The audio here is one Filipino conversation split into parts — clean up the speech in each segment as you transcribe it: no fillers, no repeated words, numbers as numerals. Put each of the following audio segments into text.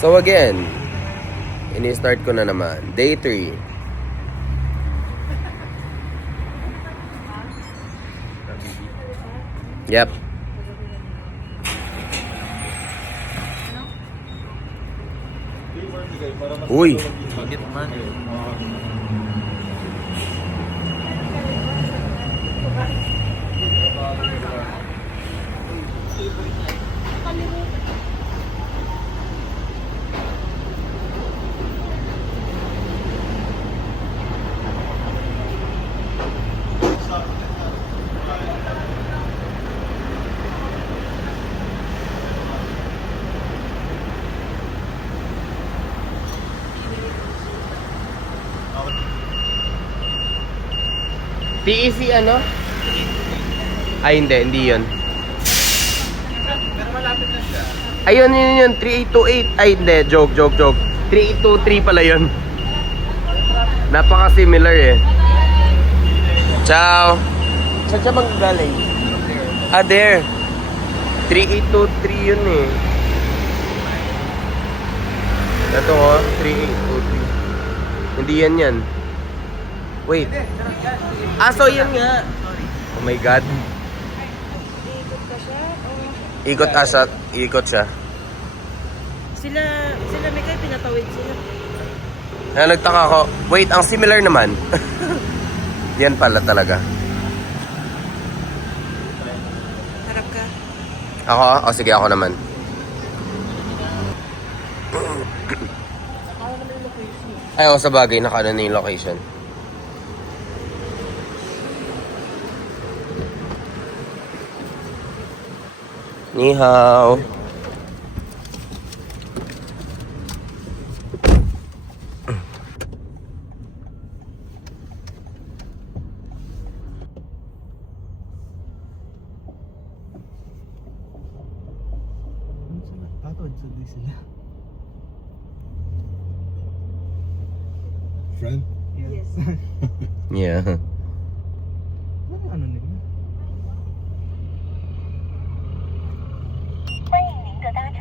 So again, ini-start ko na naman. Day 3. Yep. Uy. Higit man. TEC ano? Ay hindi yun. Pero malapit na siya. Ayun, yun, 3828. Ay hindi, joke. 3823 pala yun. Napaka-similar eh. Ciao! Saan siya magagaling? Ah, there. 3823 yun eh. Ito oh, 3823. Hindi yan. Wait. Ah, so yun nga. Oh my God. Ikot siya. Sila may kayo pinatawid sila. Kaya nagtaka ko. Wait, ang similar naman. Yan pala talaga. Harap ka. Ako? O sige, ako naman. Ay, o sa bagay, nakaano na yung location. Ni hao. Friend? Yes. Yeah. Ano nila? 欢迎您的搭乘，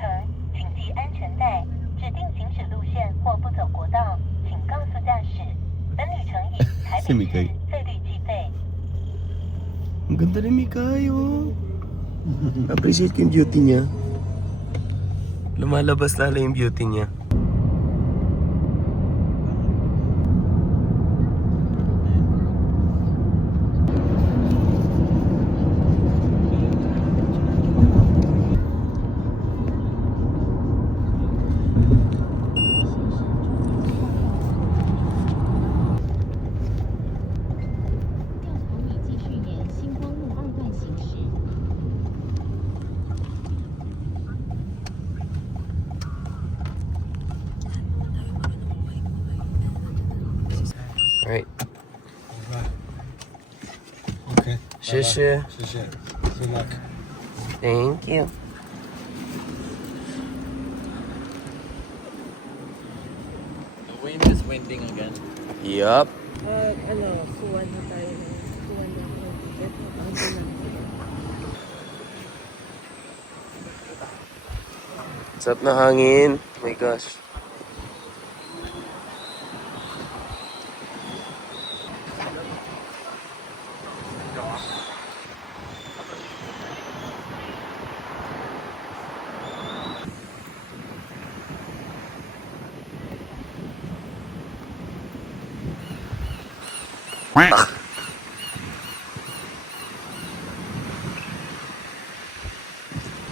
请系安全带，指定行驶路线或不走国道，请告诉驾驶。本旅程以台北市费率计费。 Ang ganda ni Mikay, oh. Appreciate ko yung beauty niya. Lumalabas lalo yung beauty niya. Alright. Okay. 谢谢。谢谢。Good luck. Thank you. The wind is winding again. Yup. Kuwan na tayo. Kuwan na tayo. Sarap na hangin. Oh my gosh.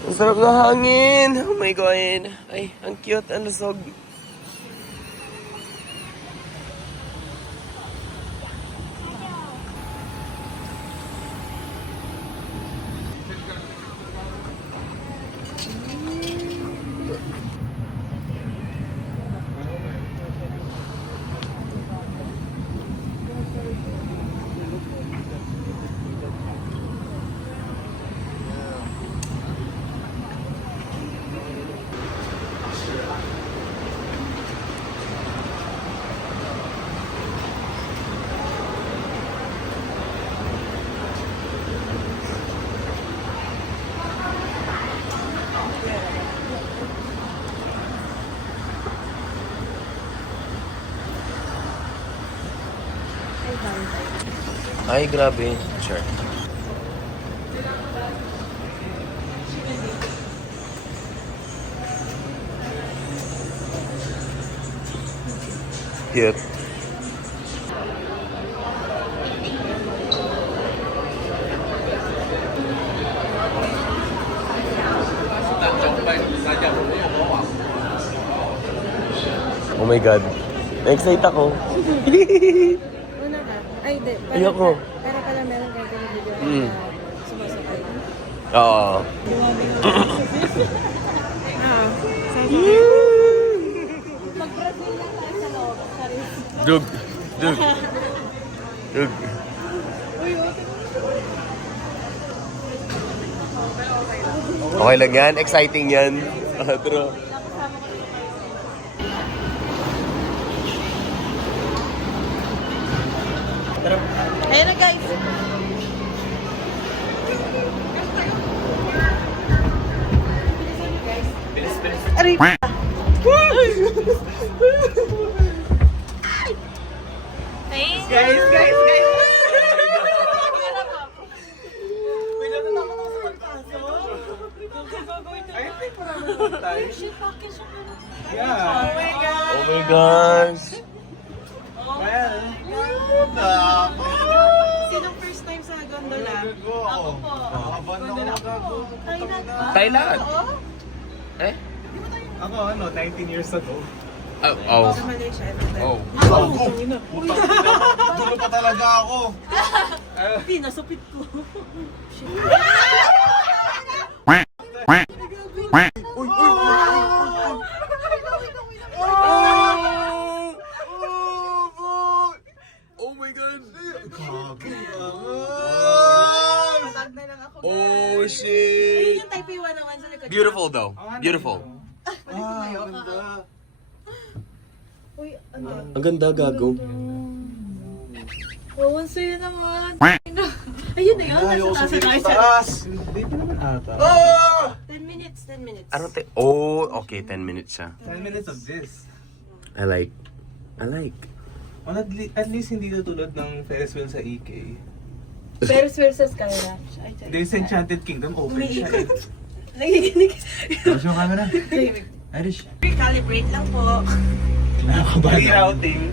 Ang sarap ng hangin. Oh my God. Ay, ang cute. Ang lusog. tayo. Ay, grabe. Sure. Cute. Oh my God. Na-excite ako. Una ka. Ay, di. Ayoko. Para pala meron kayo ganun video Mm. na sumasakay. Oo. Mag-Brazil lang tayo sa loob. Sorry. Dug. Dug. Dug. Okay lang yan. Exciting yan. True. Ayan na guys. Aray! Oh my gosh. Sinong first time sa gondola? Thailand. Eh? Ako, 19 years ago. Oh. Sa Malaysia, every time. Oh. Dulo pa talaga ako. Pinasupit ko. Oh my God. Oh Ayun shit. yung Taipei 101 sa likod. Beautiful though. Beautiful. Ganda. Uy, ano? Ang ganda, gago. Oh, ang saya naman. Ayun na yun. Ayaw Nasa sa taas. taas. Hindi pa naman ata. 10 minutes, 10 minutes. Ano oh, okay, 10 minutes siya. 10 minutes of this. I like. Well, at least hindi tulad ng Ferris wheel sa EK. Ferris wheel sa Skyranch. Ay, There's Enchanted Kingdom, open siya eh. Nagiginig. Tapos yung camera. Irish. Recalibrate lang po. Rerouting.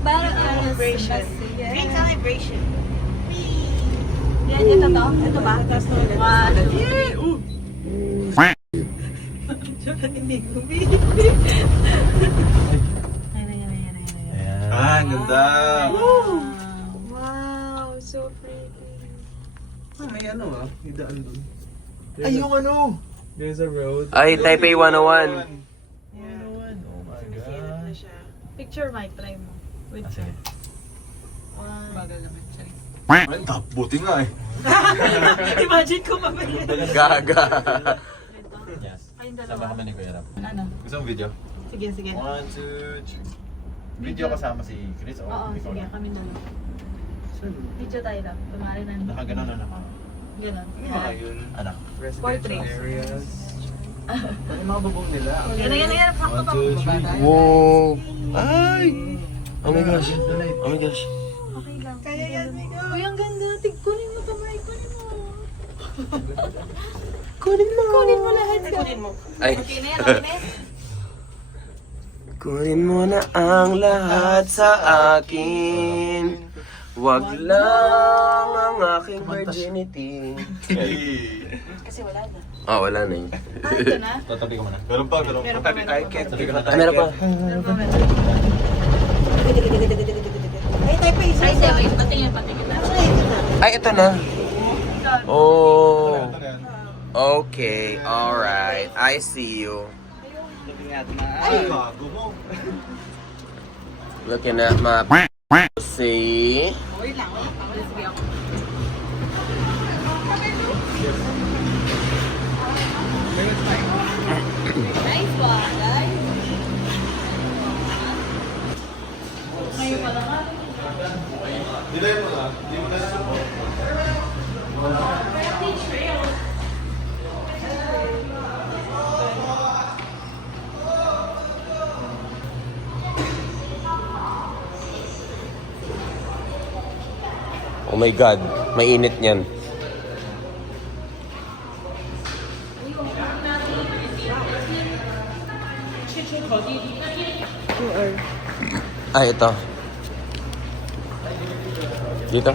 Parang calibration. Recalibration. Yan, ito to? Ito ba? Ah, ganda. Wow, so pretty. May may daan dun. Ay, yung ano? There's a road. Ay, Taipei 101. Oh my Hirap na siya. Picture mic, try mo. Wait, sir. Bagal naman siya. Ay, buti nga eh. Imagine ko mamaya. Gaga. Yes. Ayun Sama dalawa. kami ni Kuya Rap. Ano? Gusto mong video? Sige, sige. 1, 2, 3. Video kasama si Chris o Oo, ikaw sige. lang? Kami dalawa. Video tayo lang. Tumari na. Nakaganon na naka. Ganon. Yun. Anak. Portrait. Areas. Ano yung mga bubong nila? Yan, yan, yan. Fakto pa. 1, 2, 3. Wow. Ay. Oh my gosh. Oh my gosh. Okay lang. Kaya yan, Mika. Uy, ang ganda. Kunin mo to, Mike. Kunin mo. Kunin mo lahat. Kunin mo. Ay. Okay na yan, okay na yan. Kunin mo na ang lahat sa akin. Wag lang ang aking virginity. Kasi wala na. Ah, wala na yun. Ito na? Tatabi ko muna. Meron pa. Meron pa. I can't. Ah, meron pa. Meron pa. Ay, type isa. Ay, sorry. Patingin. Ay, ito na. Oh. Okay, alright. I see you. Ay, bago mo. Looking at my pussy. Wait lang. Let's be ako. Nice one, guys. Ngayon pa lang. Dilay mo na. Hindi mo na support. Oh my God, mainit niyan. Ah, ito. Dito?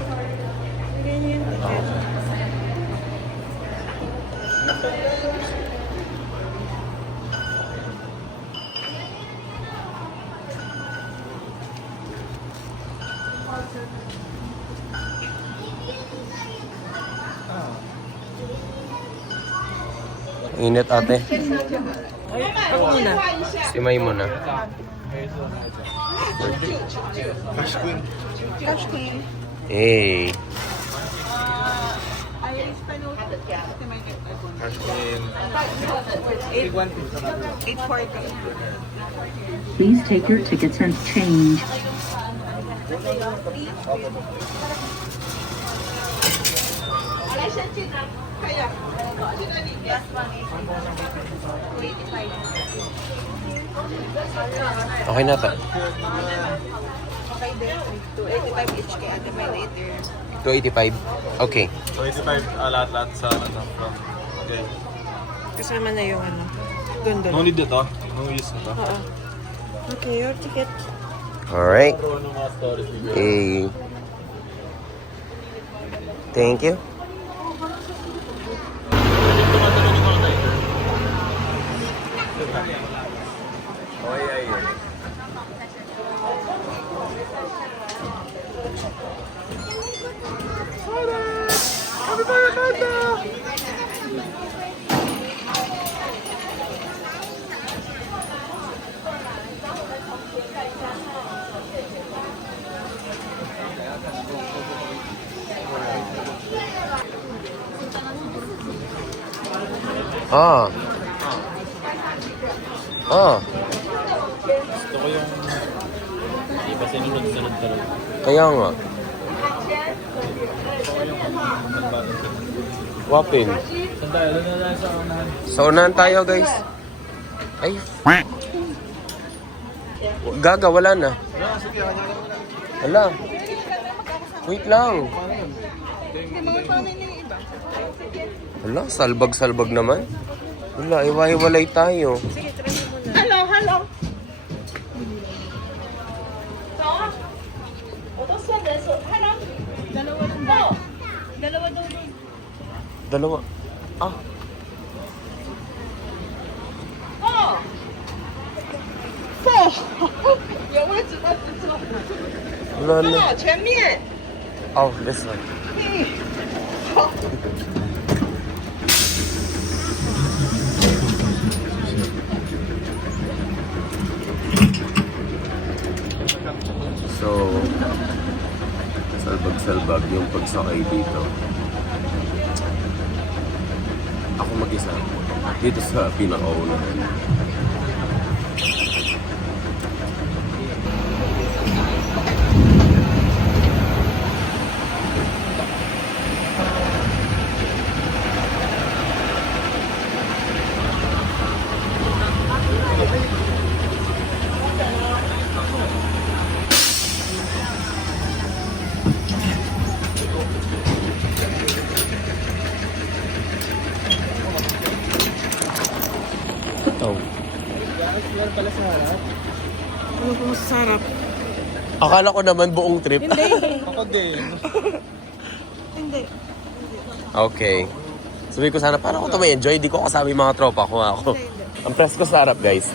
Init ate. Ako muna. Si May muna. Cash queen. Cash queen. Hey. Cash queen. Big one. 840. Please take your tickets and change. Okay na to. Okay din. 285 each kay Ate May later. 285. Okay. 25 lahat-lahat sa ano from. Okay. Kasama na yung ano. Gondola. No need ito. No use ito. Oo. Okay, your ticket. Alright. Pro ng mga stories ni Girl. Hey. Thank you. Ah. Ah. Gusto ko yung hindi pa sinunod-sunod talaga. Kaya nga. Wapin. Saan tayo? Doon na lang sa unahan. Sa unahan tayo, guys. Ay. Gaga, wala na. Wala. Wait lang. Wala, salbag-salbag naman. Wala, iwa-iwalay tayo. Sige, try mo muna. Hello. Dalawa. Ah. Wala na. Oh, this one. So, salbag-salbag yung pagsakay dito. Ako mag-isa. Dito sa pinaka-unahan. Oh. Ano po masasarap? Akala ko naman buong trip. Hindi. Ako din. Hindi. Okay. Sabi ko sana, paano ko ito may enjoy? Di ko kasama yung mga tropa ko. Ako. Ang press ko sa harap, guys.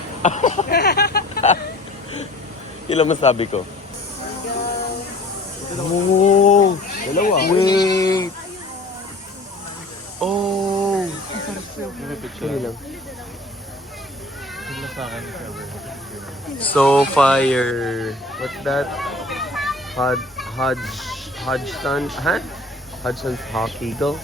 Ilang masabi ko? Oh! Dalawa. Wait! Oh! Sige lang. Sa akin, So fire. What's that? Hodgson, huh? Hodgson's Hawk Eagle.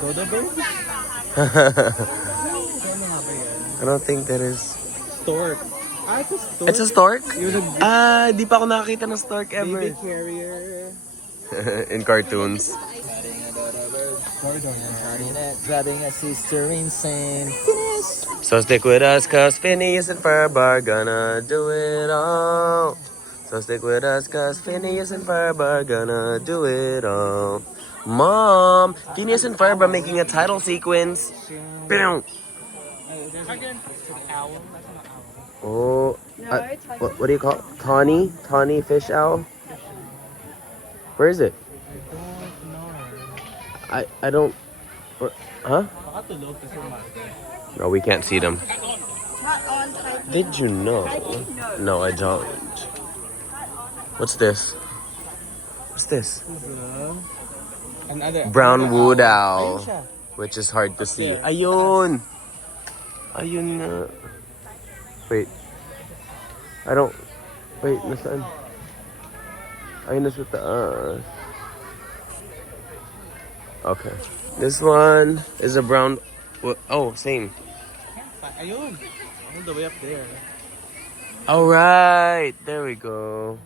Dodo Bear? I don't think there is. Stork. Ah, it's a stork. It's a stork? Yung Di pa ako nakakita ng stork ever. baby carrier. In cartoons. Grabbing a sister insane. So stick with us, cause Phineas and Ferb are gonna do it all. So stick with us, cause Phineas and Ferb are gonna do it all. Mom, Phineas and Ferb are making a title sequence. Boom. Oh, what do you call it? Tawny fish owl? Where is it? I don't. Huh? No, we can't see them. Did you know? No, I don't. What's this? What's this? Another Brown wood owl, which is hard to see. Ayun! Ayun na. Wait. I don't. Wait, nasaan? Ayun na sa taas. Okay. This one is a brown. Oh, same. Ayun. All the way up there. All right, there we go.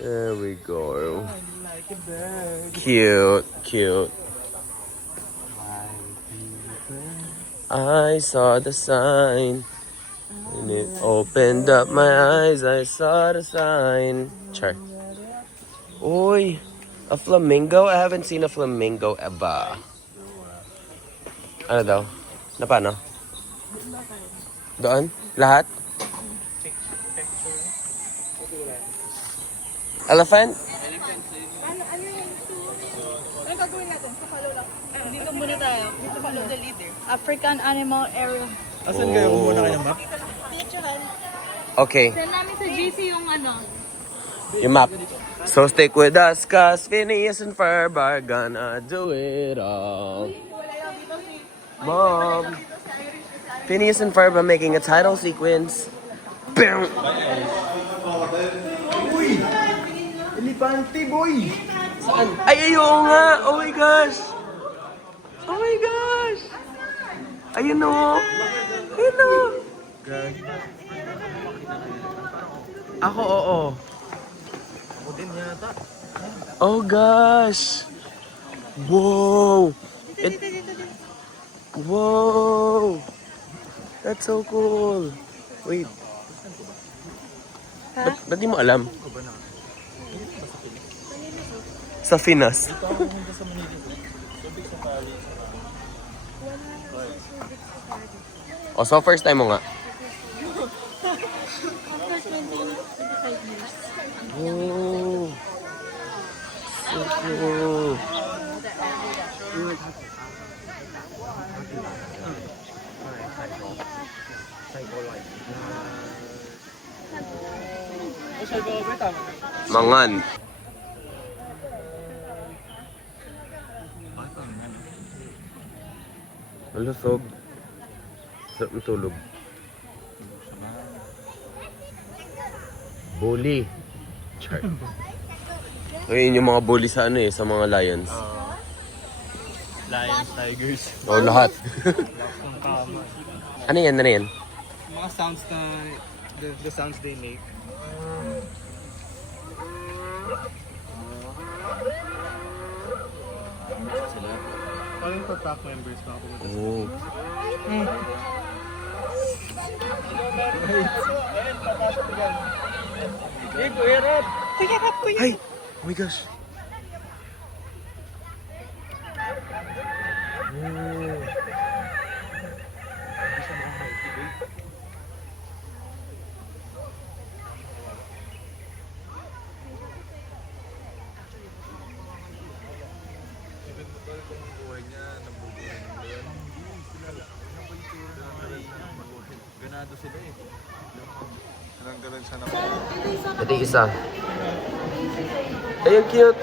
There we go. Like a bird. Cute, cute. I saw the sign, and it opened up my eyes. I saw the sign. Char. Oy, a flamingo? I haven't seen a flamingo ever. Ano daw? Na paano? Doon? Lahat? Elephant? Ano gagawin natin? Sa follow lang. Dito muna tayo. Dito follow the leader. African Animal Area. Asan kayo? Kumuha na kayo ng map? Okay. Send namin sa GC yung ano. Yung map. So stick with us, cause Phineas and Ferb are gonna do it all. Mom, Phineas and Ferb are making a title sequence. Boom! Uy! Elepante, boy! Saan? Ay, ayun nga! Oh my gosh! Oh my gosh! Ayun o! Ayun o! Ako, oo. Ako din yata. Oh gosh! Whoa! Whoa! That's so cool! Wait. Ba't di mo alam? Sa Finas. Oh, so first time mo nga? Oh. So cool. Mangan. Malusog. Sarap ng tulog. Bully. Char. Ayun yung mga bully sa ano eh, sa mga lions. Lions, tigers. Oh, lahat. Ang kama. Ano yan? Ano yan? Mga sounds na, the sounds they make. Parang for pack members na ako. Oh. Hey, Kuya Rob! Ay! Oh my gosh. Ganado sila eh. Ganang-ganan siya na. Ito yung isa. Ayun, cute.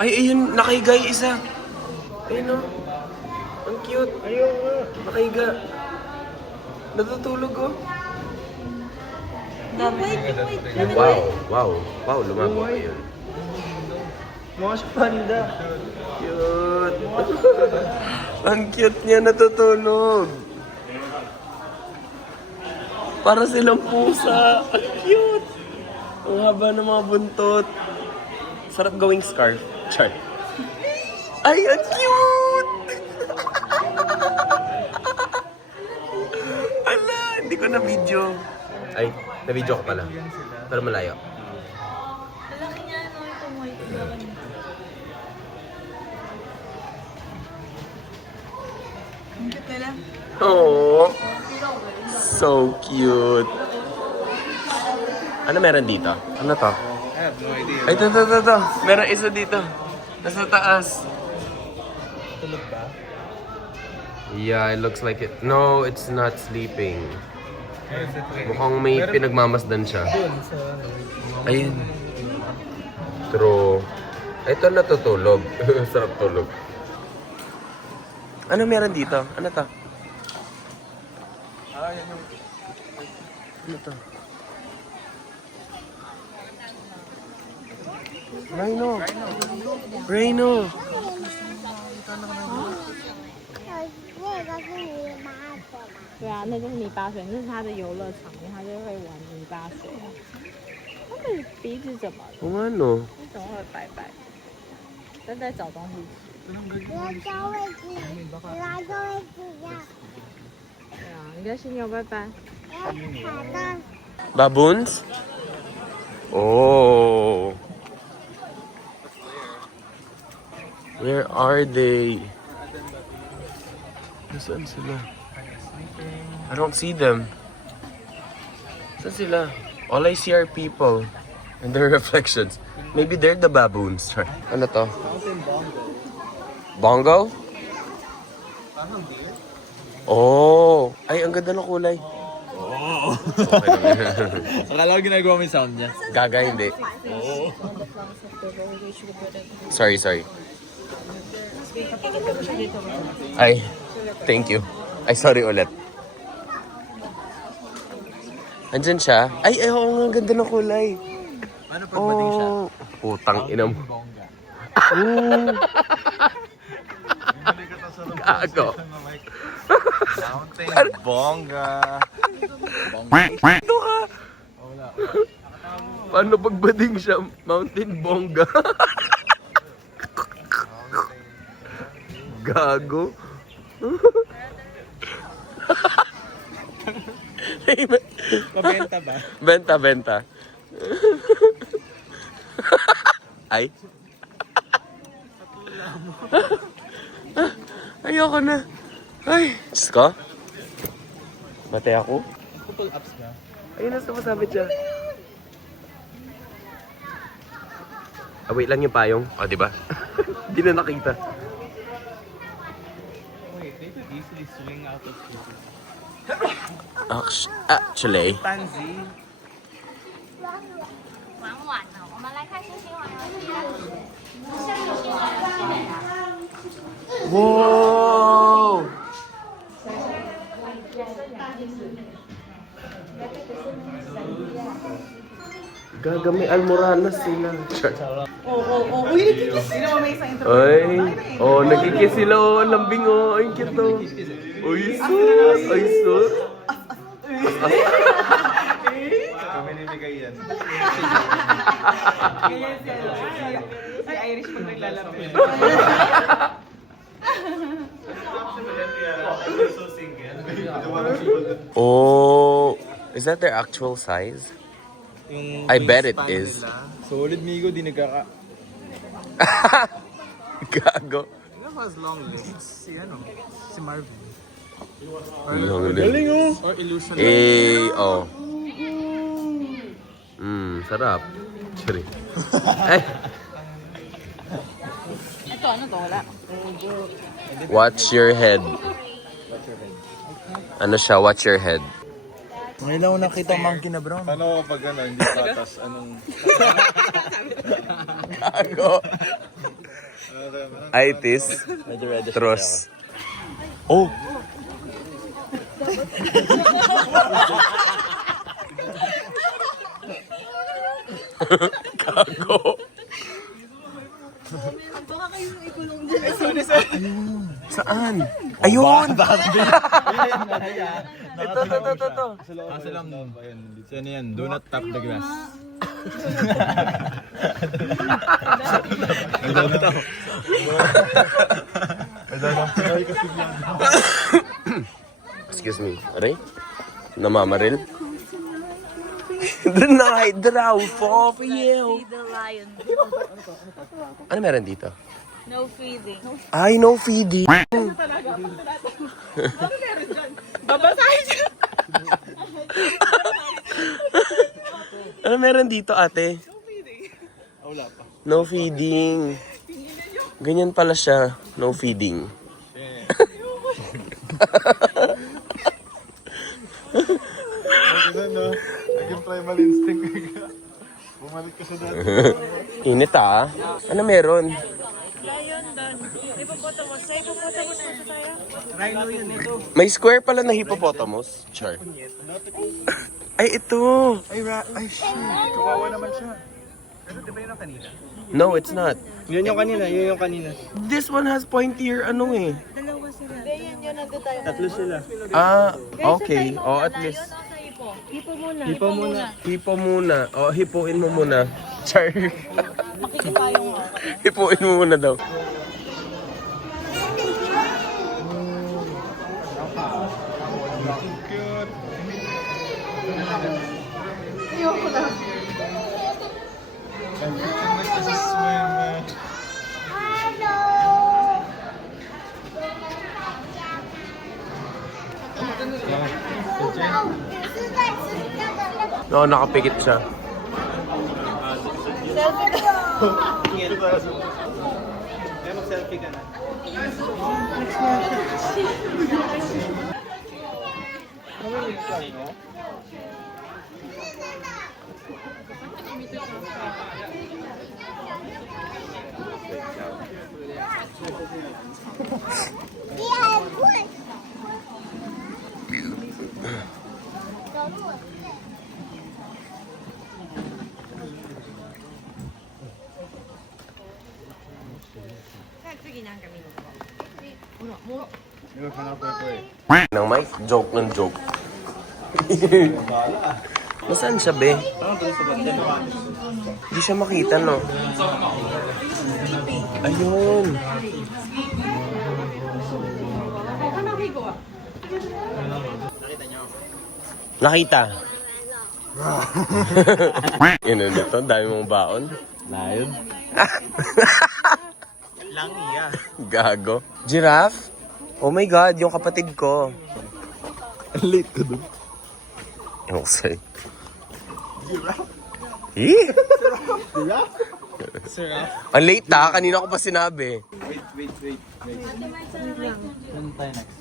Ay, ayun, nakahiga yung isa. Ayun o. Ang cute. Ayun nga. Nakahiga. Natutulog oh. Wow, wow, wow, lumago yun. Mga siya panda. Cute. Ang cute niya natutulog. Para silang pusa. Ang cute. Ang haba ng mga buntot. Sarap gawing scarf. Char. Ay, ang cute! Ala, hindi ko na video. Ay, na video ko pala. Pero malayo. Malaki niya, no? Ito mo, ito mo. Ang cute nila. Oh, so cute. Ano meron dito? Ano to? I have no idea. Ay, ito. Meron isa dito. Nasa taas. Tulog ba? Yeah, it looks like it. No, it's not sleeping. Ayun, sa train. Mukhang may pinagmamasdan siya. Doon sa... Ayun. True. Ito natutulog. Sarap tulog. Ano meron dito? Ano to? Yan yung... Ano to? Rhino. 对啊，那就是泥巴水，那是它的游乐场，它就会玩泥巴水。它的鼻子怎么了？ Kung ano? 为什么会白白的？它在找东西吃。对啊，你跟犀牛拜拜。 Baboons? Oh. Where are they? Nasaan sila? I don't see them. Saan sila? All I see are people and their reflections. Maybe they're the baboons. Right? Ano to? Bongo? Oh! Ay, ang ganda ng kulay. Oo. Okay lang. Akala ko ginagawa mo yung sound niya. Gaga, hindi. Oo. Sorry. Ay, thank you. Ay, sorry ulit. Andyan siya. Ay, oo, ang ganda ng kulay. Ano pag bading siya? Oh, putang ina mo. Bongga. Gago. Mountain Bongga. Ito ka. Paano pagbading siya? Mountain Bongga. Gago. Pabenta ba? Benta. Ay. Ayoko na. Ay, Diyos ko. Bate ako. Pull ups ba? Ayun na, sumasabit siya. Ah, wait lang yung payong. O, diba? Di na nakita. Wait, they could easily swing out of pieces. Actually. Tansy. 玩晚了，我们来看星星玩游戏。 Wow! Gaga, may almoranas sila. Uy, nagkikis. Sino mo may isang intro? Ay, nagkikis sila, lambing, ay, cute, Uy, sus! Ay, sus! Kami nimigay yan. Ay, Irish pag naglalaro. Oh, is that their actual size? Yung I bet it wingspan is. nila. Solid Migo, di nagkaka... Gago. Ano has long legs? Si ano? Si Marvin. Long legs. Or illusion. Oh. Sarap. Sorry. Ay, Ito, ano to? Wala. watch your head. Ano siya? Watch your head. Ngayon lang ako nakita ang monkey na brown. Paano pag ano, hindi patas? Anong... Gago. Itis. Tros. Oh! Gago. Baka kayo ikulong dyan. Saan? Ayun! Ito. Nasa loob. Ayun, dito yan. Do not tap the grass. Excuse me. Aray? Namamaril? The night that I will fall for you. The lion. Ano meron dito? No feeding. Ay, no feeding. Babasahin siya. Ano meron dito, ate? Wala pa. No feeding. Ganyan pala siya. No feeding. Naging primal instinct. Bumalik ka sa dati. Init ah. Ano meron? Lion doon. Hippopotamus. Sa hippopotamus na tayo. Rhino yun ito. May square pala na hippopotamus. Char. Ay, ito. Ay, shit. Kawawa naman siya. Pero di ba yun ang kanina? No, it's not. Yun yung kanina. This one has pointier ano eh. Tatlo sila. Ah, okay. Oh, at least. Hipo muna. Hipo muna. O, hipuin mo muna. Char. Makikipayong ako. Hipuin mo muna daw. No, nakapikit siya. Kaya mag-selfie ka na. Nang Mike, joke ng joke. Nasaan siya, be? Hindi siya makita, no? Ayun. Nakita. Yun ano to, dami mong baon. Lion? Lang iya. Gago. Giraffe? Oh my God, yung kapatid ko. Late ka dun. Ewan ko sa'yo. Eh? Ang late ta, kanina ko pa sinabi. Wait. Ano tayo next?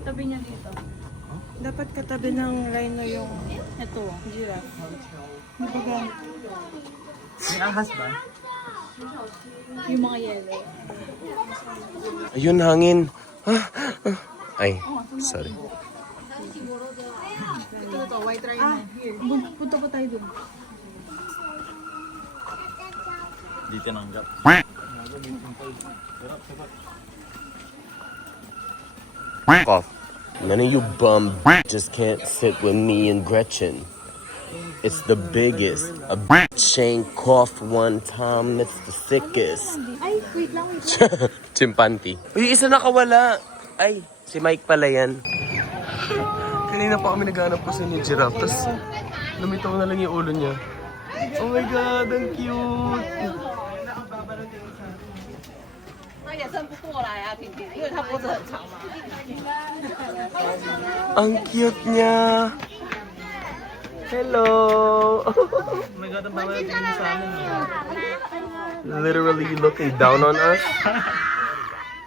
Tabi niya dito. Dapat katabi ng rhino yung ito, giraffe. May ahas ba? Yung mga yellow. Ayun, hangin. Ay, sorry. Ito, white rhino. Punta pa tayo dun. Dito nanggap. Off. None of you bum just can't sit with me and Gretchen. It's the biggest. A chain cough one time, it's the sickest. Ay, wait lang. Chimpanti. Uy, isa nakawala. Ay, si Mike pala yan. Kanina pa kami naghanap kasi ni Giraffe. Tapos, lumitaw na lang yung ulo niya. Oh my God, ang cute! Ang cute niya! Hello! Oh my God, ang bawal din sa amin. Literally looking down on us.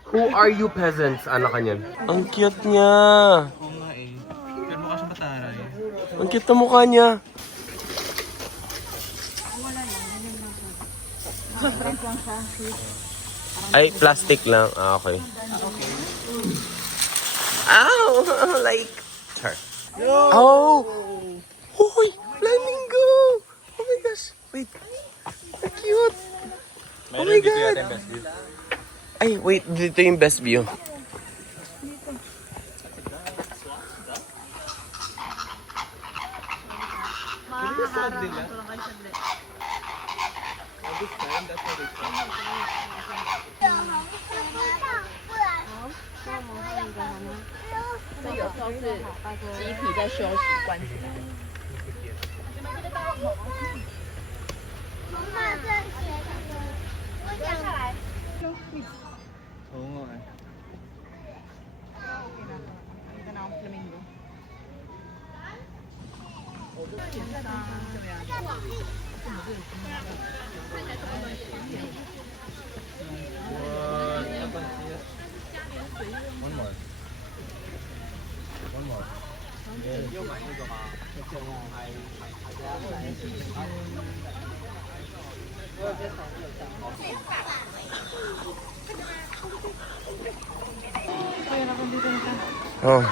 Who are you peasants? Anak ka niyan. Ang cute niya! Oo nga eh. Pero mukha siyang mataray. Ang cute na mukha niya. Ay, plastic lang. Ah, okay. Ow! Like... Char. Oh! Hoy! Flamingo! Oh my gosh! Wait. Ang cute! Oh my God! Ay, wait. Dito yung best view. Makaharap lang kayo saglit.这有时候是集体在休息，关起来。 Oo nga eh. One more. One more. Oh.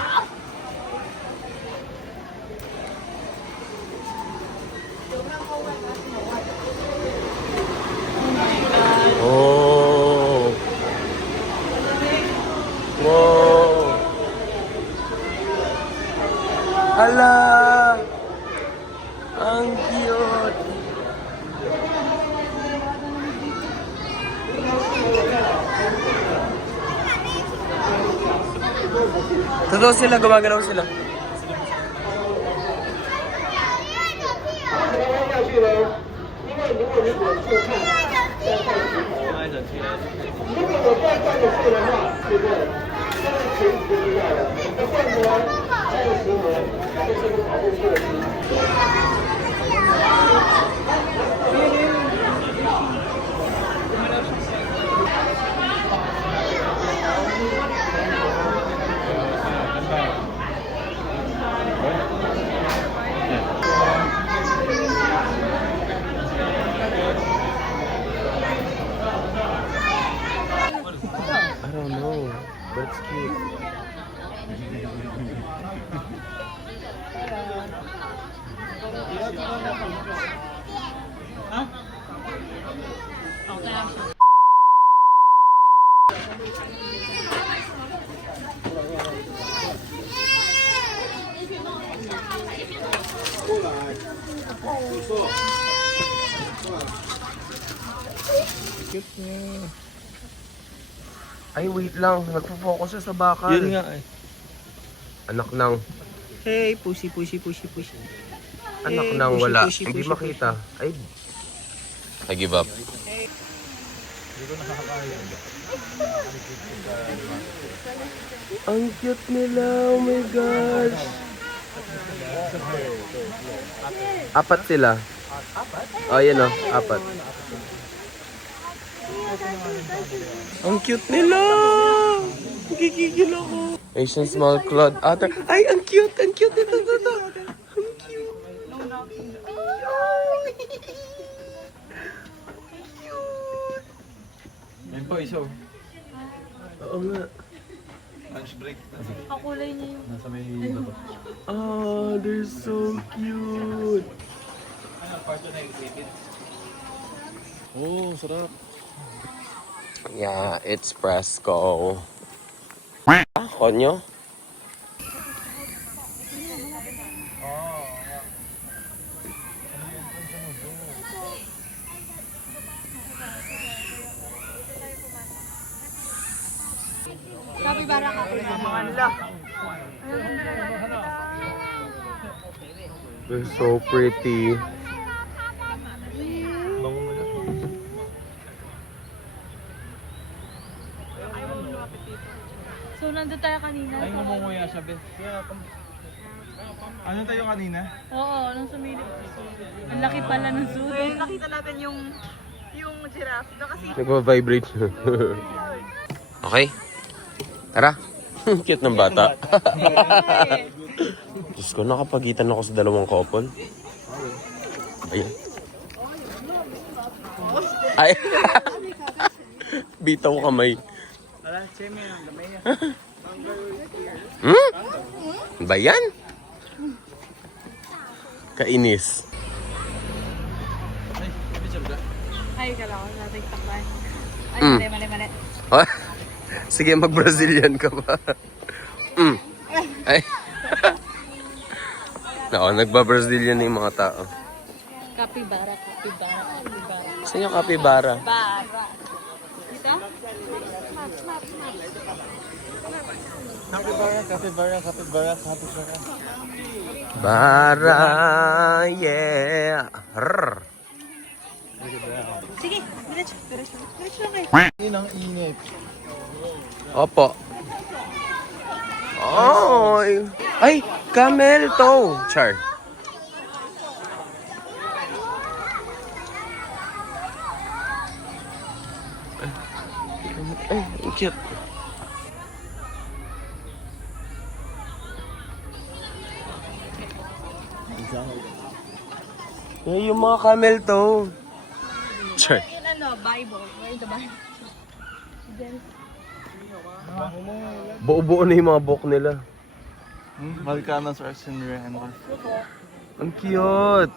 Oh. Wow. Hala. Ang cute. Totoo sila, gumagalaw sila. I don't know, but it's cute. Cute niya. Ay, wait lang. Nagpo-focus siya sa bakal. Yun nga eh. Anak nang. Hey, pussy, pussy, pussy, pussy. Anak Eh, nang pushy, wala. pushy, Hindi pushy, makita. Ay. I give up. Ang cute nila. Oh my gosh. Apat sila. Oh, yan o. Apat. Ang cute nila. Kikigil ako. Asian small clawed otter. Ay, ang cute. Ang cute. Ito. Ang cute. Yan po, iso. Oo nga. Lunch break. Kakulay niya yung... Nasa may bato. Oh, they're so cute. Oh, sarap. Yeah, it's Fresco. Ah, konyo? Sabi bara ka They're so pretty. Bango mo na. So, nandun tayo kanina. Ay, ngumunguya siya, Beth. Ano tayo kanina? Oo, nung sumilip. Ang laki pala ng zoo. Nakita natin yung giraffe. Na kasi Nagpa-vibrate. Okay. Tara. Cute ng bata. Diyos ko, nakapagitan ako sa dalawang couple. Ayan. Ay. Bitaw kamay. Ala, Chemi, ang lamay niya. Hmm? Ba yan? Kainis. Ay, picture ka. Ay, kala ko sa TikTok ba? Mm. Ah, sige, mag-Brazilian ka ba? Ay. Nako, nagba-Brazilian na yung mga tao. Capybara, capybara, capybara. Saan yung capybara? Kita? Bara, yeah. Rrr. Sige, diretso. Diretso lang kayo. Yun ang init. Opo. Oy! Ay, camel to. Char. Ay, ang cute. Ay, yung mga camel to. Char. Yun ano, Bible. Where is the Bible? Buo-buo na yung mga book nila. Volcanoes are scenery. Ang cute.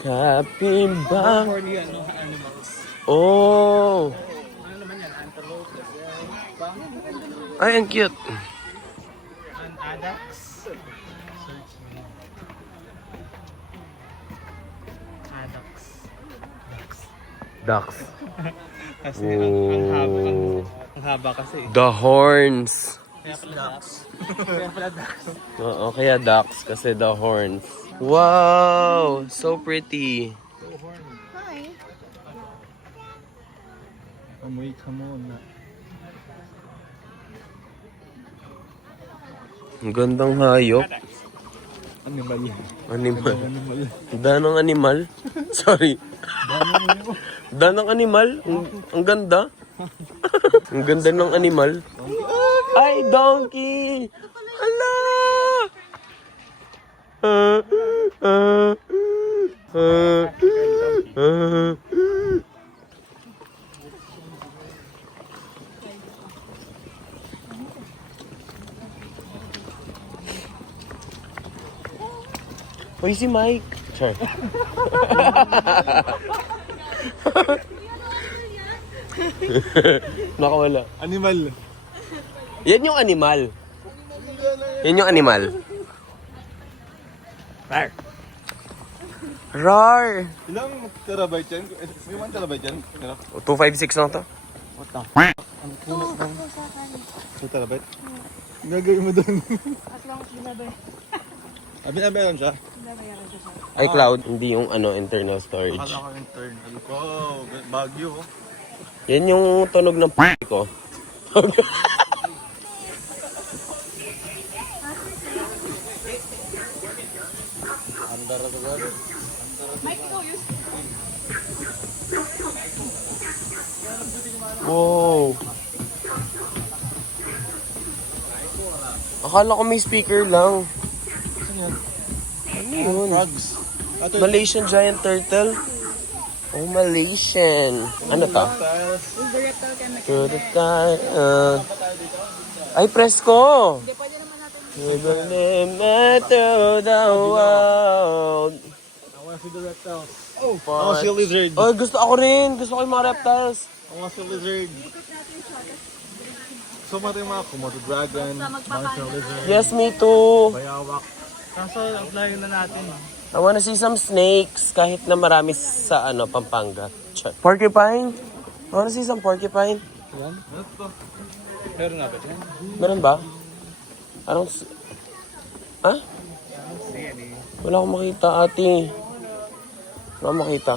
Capybara. Oh. Ay, ang cute. Ducks. Kasi ang haba. Oh. Ang haba kasi. The horns. Kaya pala ducks. Kaya pala ducks. Oo, kaya ducks kasi the horns. Wow! So pretty. Hi. Amoy ka muna. Ang gandang hayop. Animal yan. Animal. Animal. Danang animal? Sorry. Danang animal? Ang ganda. Ang ganda ng animal. Ay, donkey! Hala! Uy, si Mike. Sure. Nakawala. Animal. Yan yung animal. Yan yung animal. Rar. Rar. Ilang terabyte yan? 1 terabyte yan? 256 lang to. What the f***? Ang kunat ng 2 terabyte? Ang gagawin mo doon? As long as binabayaran. Binabayaran siya? Binabayaran siya. iCloud, hindi yung internal storage. Akala ko internal ko. Bagyo. Yan yung tunog ng ko. Wow. Akala ko may speaker lang. Ano yun? Frogs. Malaysian giant turtle? Oh, Malaysian. Ano to? To the time. Ay, presko! To the limit to the world. I wanna see the reptiles. Oh, I wanna see a lizard. oh, gusto ako rin. Gusto ko yung mga reptiles. I wanna see a lizard. So, mga yung mga Komodo dragon, marshall lizard, Yes, me too. bayawak. Kaso, apply na natin. I wanna see some snakes kahit na marami sa Pampanga. Porcupine? I wanna see some porcupine. Meron nga ba dyan? Meron ba? Ha? Wala akong makita, ate. Wala akong makita.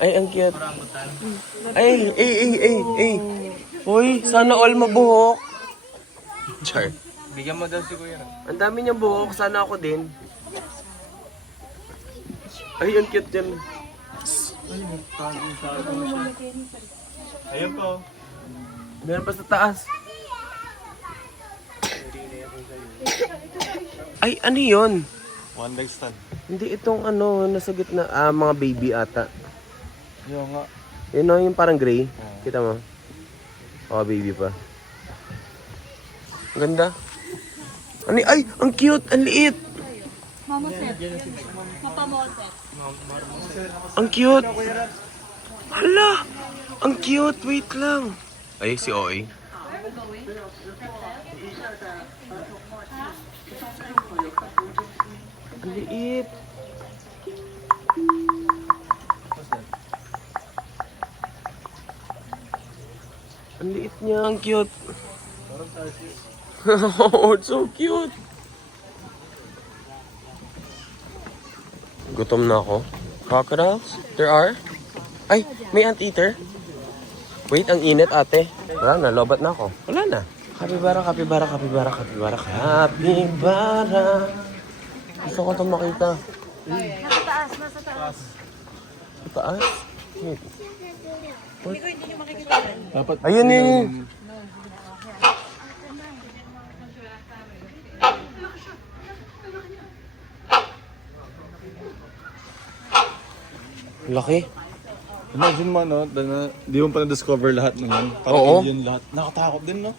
Ay, ang cute. Ay. Uy, sana all mabuhok. Char. Bigyan mo daw si Kuya. Ang dami niyang buhok, sana ako din. Ay, ang cute yan. Ayun po. Meron pa sa taas. Ay, ano yun? One leg stand. Hindi itong nasa gitna. Mga baby ata. Yung nga. Yun no, yung parang gray. Kita mo? Oh, baby pa. Ang ganda. Ano, ay, ang cute! Ang liit! Ang cute! Hala! Ang cute! Wait lang! Ay, si Oy. Ang liit! Ang liit niya, ang cute. Oh, it's so cute. Gutom na ako. Crocodiles? There are? Ay, may anteater. Wait, ang init ate. Wala na, lobat na ako. Wala na. Kapibara, kapibara, kapibara, kapibara, kapibara. Gusto ko itong makita. Nasa taas, nasa taas. Sa taas? Wait. Hindi ko hindi nyo makikita. Dapat Ayun eh. Laki. Imagine mo, no, di mo pa na-discover lahat naman. Oo. Parang yun lahat. Nakatakot din, no?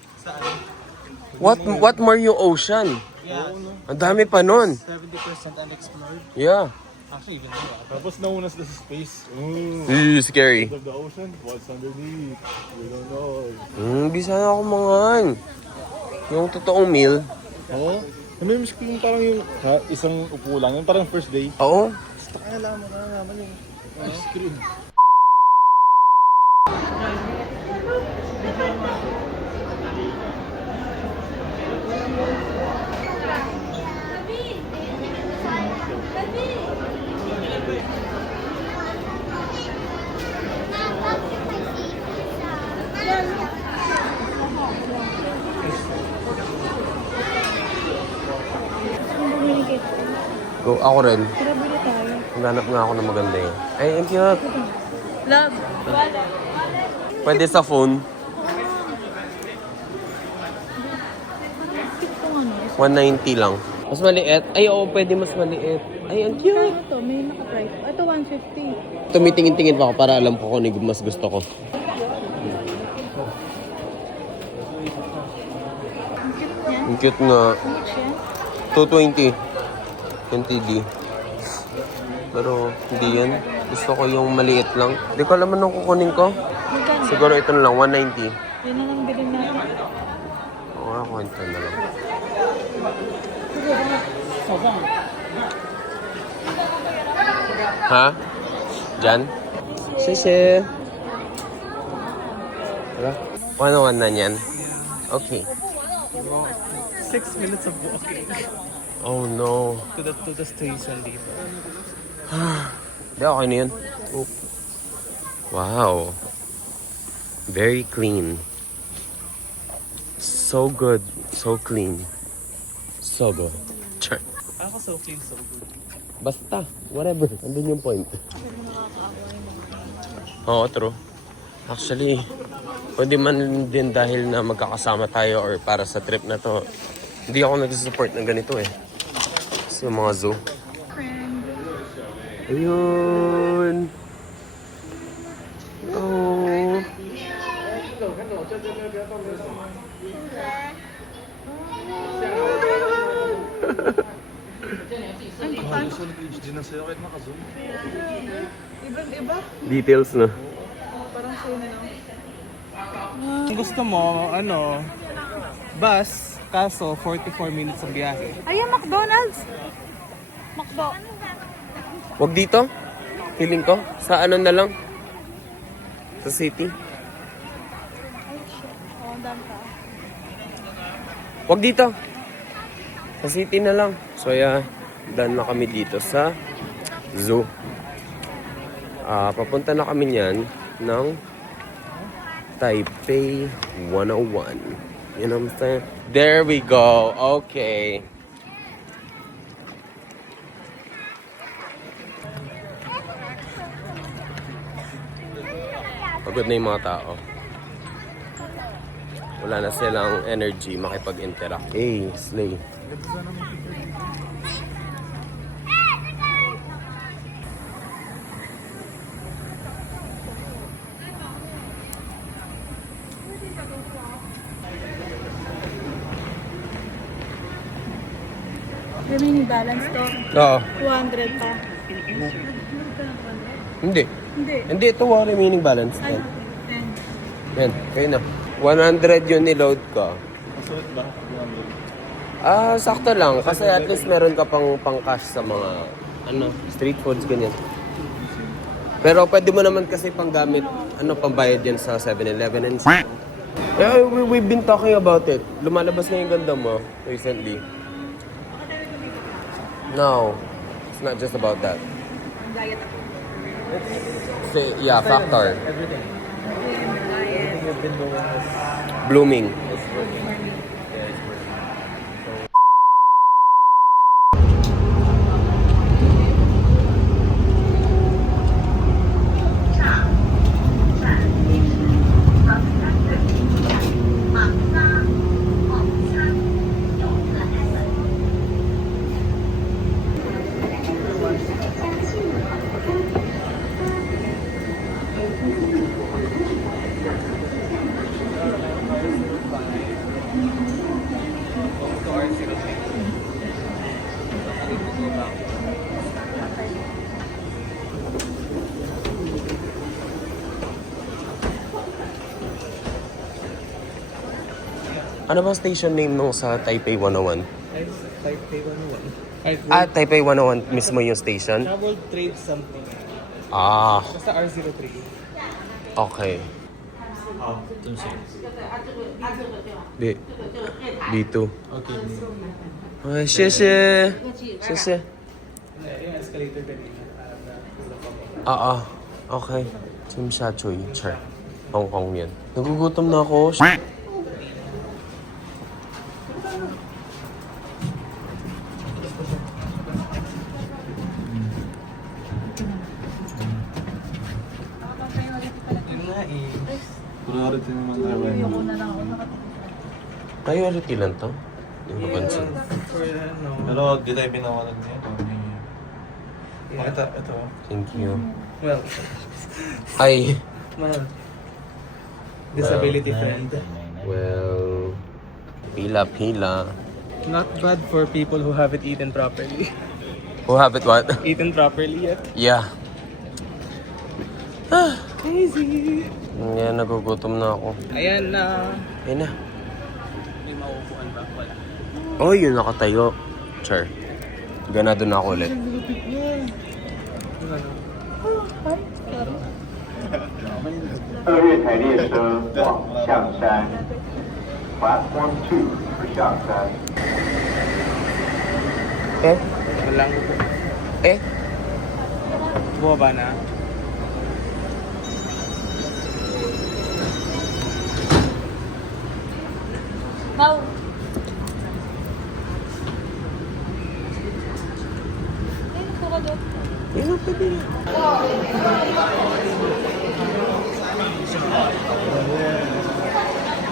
What more yung ocean? Yeah. Ang dami pa nun. 70% unexplored. Yeah. Actually, even more. Tapos naunas na sa space. Scary. Of the ocean, what's underneath? We don't know. Hindi sana ako mangan. Yung totoong meal. Oo. Namimiss ko yung parang yung isang upo lang. Yung parang first day. Oo. Basta ka nalaman yung ice cream. Go, ako rin. Tara, bili tayo. Hanap nga ako ng maganda eh. Ay, ang cute. Love. Pwede sa phone. Cute kung ano. 190 lang. Mas maliit? Ay, oo, pwede mas maliit. Ay, ang cute. Ano to? May naka-price. Ito, 150. Tumitingin-tingin pa ako para alam ko kung ano yung mas gusto ko. Ang cute nga. How much yan? 220. Yung TD. Pero hindi yan. Gusto ko yung maliit lang. Hindi ko alam anong kukunin ko. Magkano? Siguro ito na lang, 190. Yan na lang bilhin natin. Oo nga, kwento na lang. Ha? Diyan? Sisi. Wala? 101 na yan. Okay. 6 minutes of walking Oh no. to the station dito. Hindi, okay na yun. Oh. Wow. Very clean. So good. So clean. So good. Char. Ako so clean, so good. Basta. Whatever. Andun yung point. Oo, true. Actually, pwede man din dahil na magkakasama tayo or para sa trip na to. Hindi ako nag-support ng ganito eh. Sa mga zoo. Ayun. Oh. Solid HD na sa'yo kahit naka-zoom. Iba-iba. Details na. Parang show na lang. Kung gusto mo, ano, bus, kaso 44 minutes ang biyahe. Ayan, McDonald's. McDo. Wag dito. Feeling ko. Sa ano na lang. Sa city. Oh, ang dami ka. Wag dito. Sa city na lang. So yeah, done na kami dito sa zoo. Papunta na kami niyan ng Taipei 101. You know what I'm saying? There we go. Okay. Pagod na yung mga tao. Wala na silang energy makipag-interact. Hey, slay. Remaining balance to, Oo. 200 pa. Hindi. Hindi. Hindi, ito remaining balance. Ano? 10. Yan, kayo na. 100 yun niload ko. Masulit ba? Sakto lang. Kasi at least meron ka pang cash sa mga street foods, ganyan. Pero pwede mo naman kasi panggamit, pambayad yan sa 7-Eleven and yeah, we've been talking about it. Lumalabas na yung ganda mo recently. No, it's not just about that. Yeah, factor. Everything. Everything you've been doing is Blooming. Ano ba station name nung sa Taipei 101? Taipei 101. Taipei 101 mismo yung station? World Trade something. Basta R03. Okay. B2. Okay. 谢谢。谢谢。 Yung escalator kanina. Okay. Tim Sha Chui. Sure. Hong Kong yan. Nagugutom na ako. Yun nga eh. Priority naman tayo. Priority lang to. Hindi mo napansin. For Pero di tayo binawalan niya. Pakita, ito. Thank you. Well, Ay. disability friend. Well. Pila. Not bad for people who haven't eaten properly. Who have it what? Eaten properly yet? Yeah. Crazy. Yan, nagugutom na ako. Ayan na. Ayun na. May mauupuan ba? Wala. Oh, yun nakatayo. Sure. Ganado na ako ulit. 2月台列车往象山 Platform 2 for 象山。 Walang bumaba na.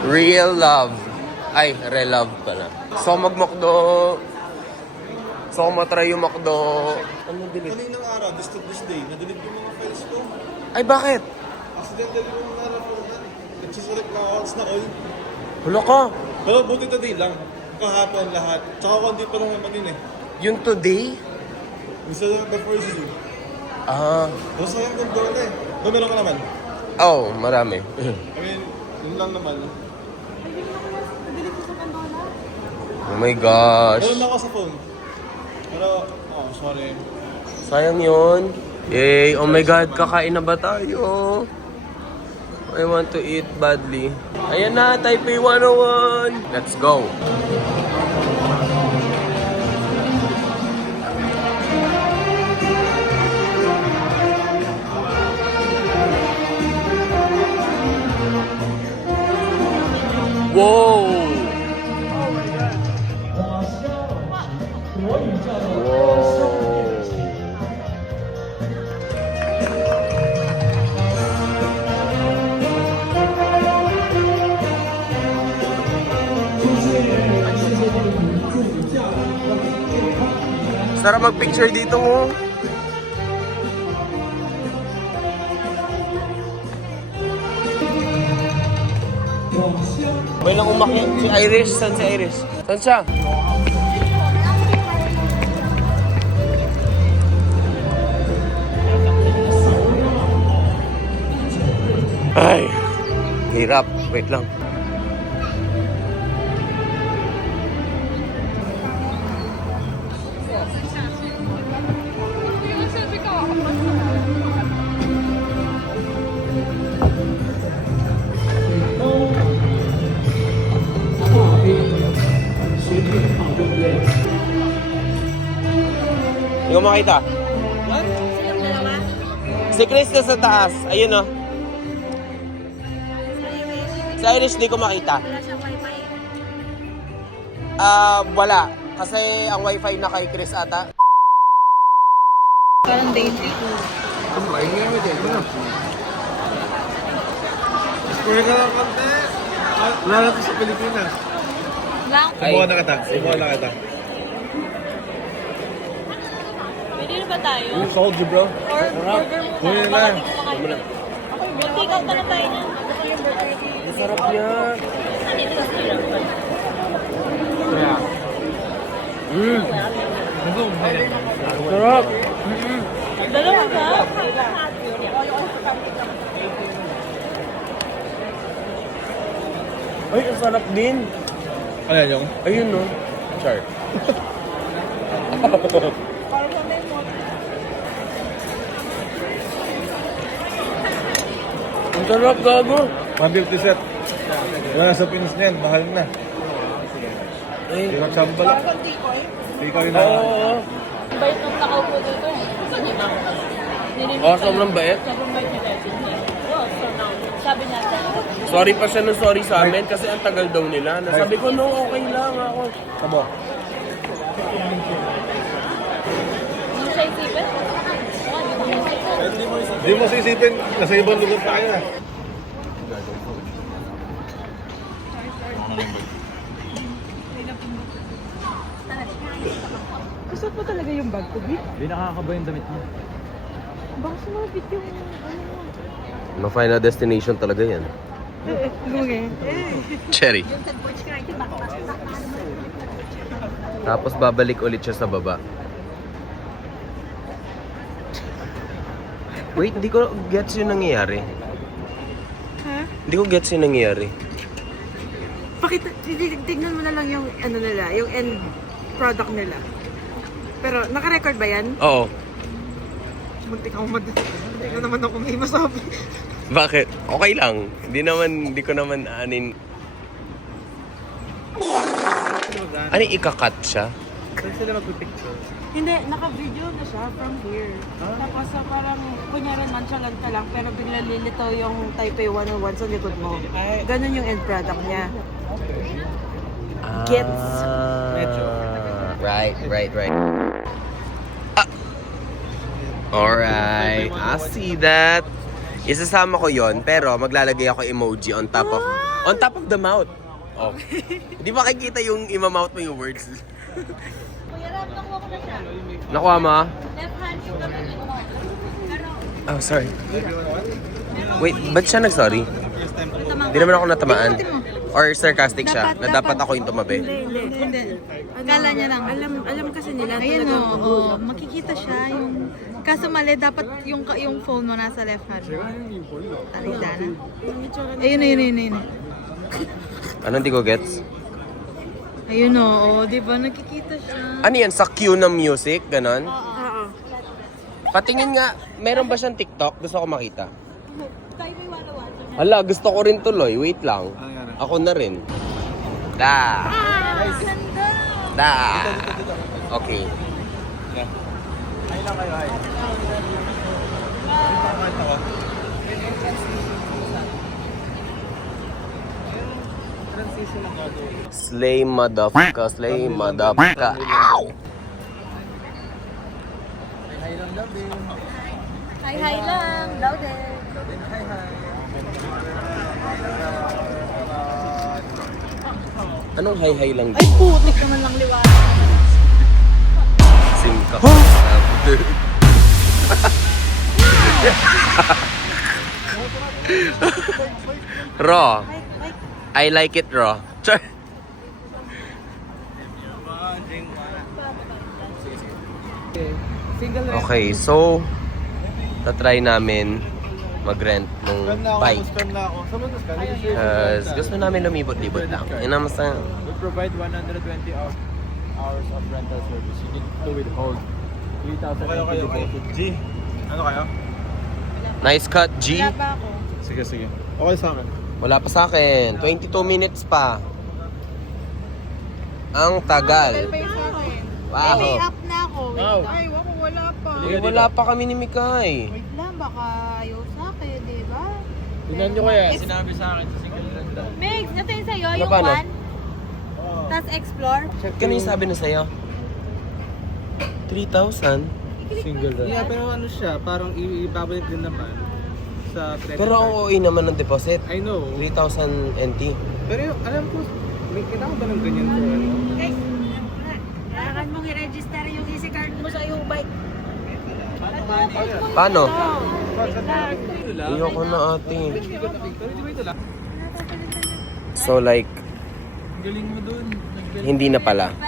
Real love. Ay, relove pala. So, mag-McDo. So, matry yung McDo. Ano delete? Kaninang araw, this day, na-delete yung mga files ko. Ay, bakit? Accidentally yung mga na-reportan. Nagsusulit na ako, na all. Hulo ka. Pero buti today lang. Kahapon lahat. Tsaka kundi pa lang naman yun eh. Yung today? Isa lang before season. Pero sayang kung doon eh. Doon meron ka naman. Oh, marami. I mean, yun lang naman. Oh my gosh. Meron ako sa phone. Pero, sorry. Sayang yun. Yay! Oh my God, kakain na ba tayo? I want to eat badly. Ayan na, Taipei 101! Let's go! Whoa! Sarap mag-picture dito mo. May lang umakyat si Irish. Saan si Irish? Saan siya? Ay, hirap. Wait lang. Hindi ko makita. Si Chris na sa taas. Ayun o. Sa Irish, di ko makita. Wala. Kasi ang wifi na kay Chris ata. Parang dainty. Pwede ka lang konti. Wala na ito sa Pilipinas. Lang. Sumuha na kita. Sumuha na kita. Pwede na ba tayo? Sold you, bro. Or burger muna. Kunin na. Baka di ko makain. Okay, take out na lang tayo niyan. Sarap yan. Sarap. Dalawa ba? Ay, ang sarap din. Ayan yung. Ayun no. Char. Ang sarap, gago. 150 set. Wala sa Pinas na yan. Mahal na. Ay, Di magsambal. Di ka rin na. oo. Bait nung nakaupo dito eh. Oh, sobrang bait. Sobrang bait niya dahil. Sabi niya, Sorry pa siya ng sorry sa amin kasi ang tagal daw nila. Sabi ko, no, okay lang ako. Tabo. hindi siya isipin. Di mo sisipin. Nasa ibang lugar tayo na. Gusto po talaga yung bag ko, Bi? Di nakakaba yung damit mo. Baka sumabit yung No final destination talaga yan. lumagay. Cherry. Tapos babalik ulit siya sa baba. Wait, hindi ko gets yung nangyayari. Ha? Hindi ko gets yung nangyayari. Pakita, tignan mo na lang yung ano nila, yung end product nila. Pero naka-record ba yan? Oo. Muntik na naman ako may masabi. Bakit? Okay lang. Hindi ko naman anin. Ano, ikakat siya? Saan sila magpipicture? Hindi, naka-video na siya from here. Tapos parang, kunyari nonchalant ka lang, pero bigla lilitaw yung Taipei 101 sa likod mo. Ganun yung end product niya. Gets. Medyo. Right. Alright, I see that. Isasama ko yon, pero maglalagay ako emoji on top of the mouth. Oh. Di ba makikita yung imamouth mo yung words? Kuya Ram, nakuha ko na siya. Nakuha mo? Left hand yung gagawin mo. Oh, sorry. Wait, ba't siya nag-sorry? Di naman ako natamaan. Or sarcastic siya, na dapat ako yung tumabi. Hindi. Akala niya lang. Alam kasi nila Ayan talagang o, makikita siya yung... Kaso mali, dapat yung phone mo nasa left hand mo. Aridana. Ayun. Ano, hindi ko gets? Ayun o, di ba nakikita siya? Ano yan, sa cue ng music? Ganon? Oo. Patingin nga, meron ba siyang TikTok? Gusto ko makita. Hala, gusto ko rin tuloy. Wait lang. Ako na rin. Da. Da. Okay. Ay lang kayo, ay. Transition ang gagawin. Slay motherfucker, slay motherfucker. Ow! Hi lang daw din. Hi lang, daw din. Hi. Anong hi-hi lang Ay, putik naman lang liwanag. Singka. Raw. I like it raw. Char. Okay, so tatry namin mag-rent ng Scan na ako, bike. scan na ako. Saan mo scan? Because gusto namin lumibot-libot lang. Yun ang masaya. We provide 120 hours of rental service. You need to withhold 3,000 deposit. G, ano kayo? Nice cut, G. Wala pa ako. Sige, sige. Okay sa akin. Wala pa sa akin. 22 minutes pa. Ang tagal. Pay sa akin. Wow. May up na ako. Wait Wow. lang. Ay, wala pa. Uy, wala pa kami ni Mikay. Wait lang, baka ayaw sa akin, di ba? Tingnan nyo kaya. Sinabi sa akin sa single lang daw. Mix, ito yung sa'yo, Ano yung ba, no? one. Tapos explore. Kano yung sabi na sa'yo? 3,000? Single lang. Yeah, pero ano siya, parang ibabalik din naman sa credit Pero ang card. OA naman ng deposit. I know. 3,000 NT. Pero alam ko, may kailangan ba ng ganyan for ano? Guys, kailangan mong i-register yung easy card mo sa iyong bike. Paano? Wait lang. Ayoko na ate. Pero di ba ito lang? So like, Galing mo dun. hindi na pala. 30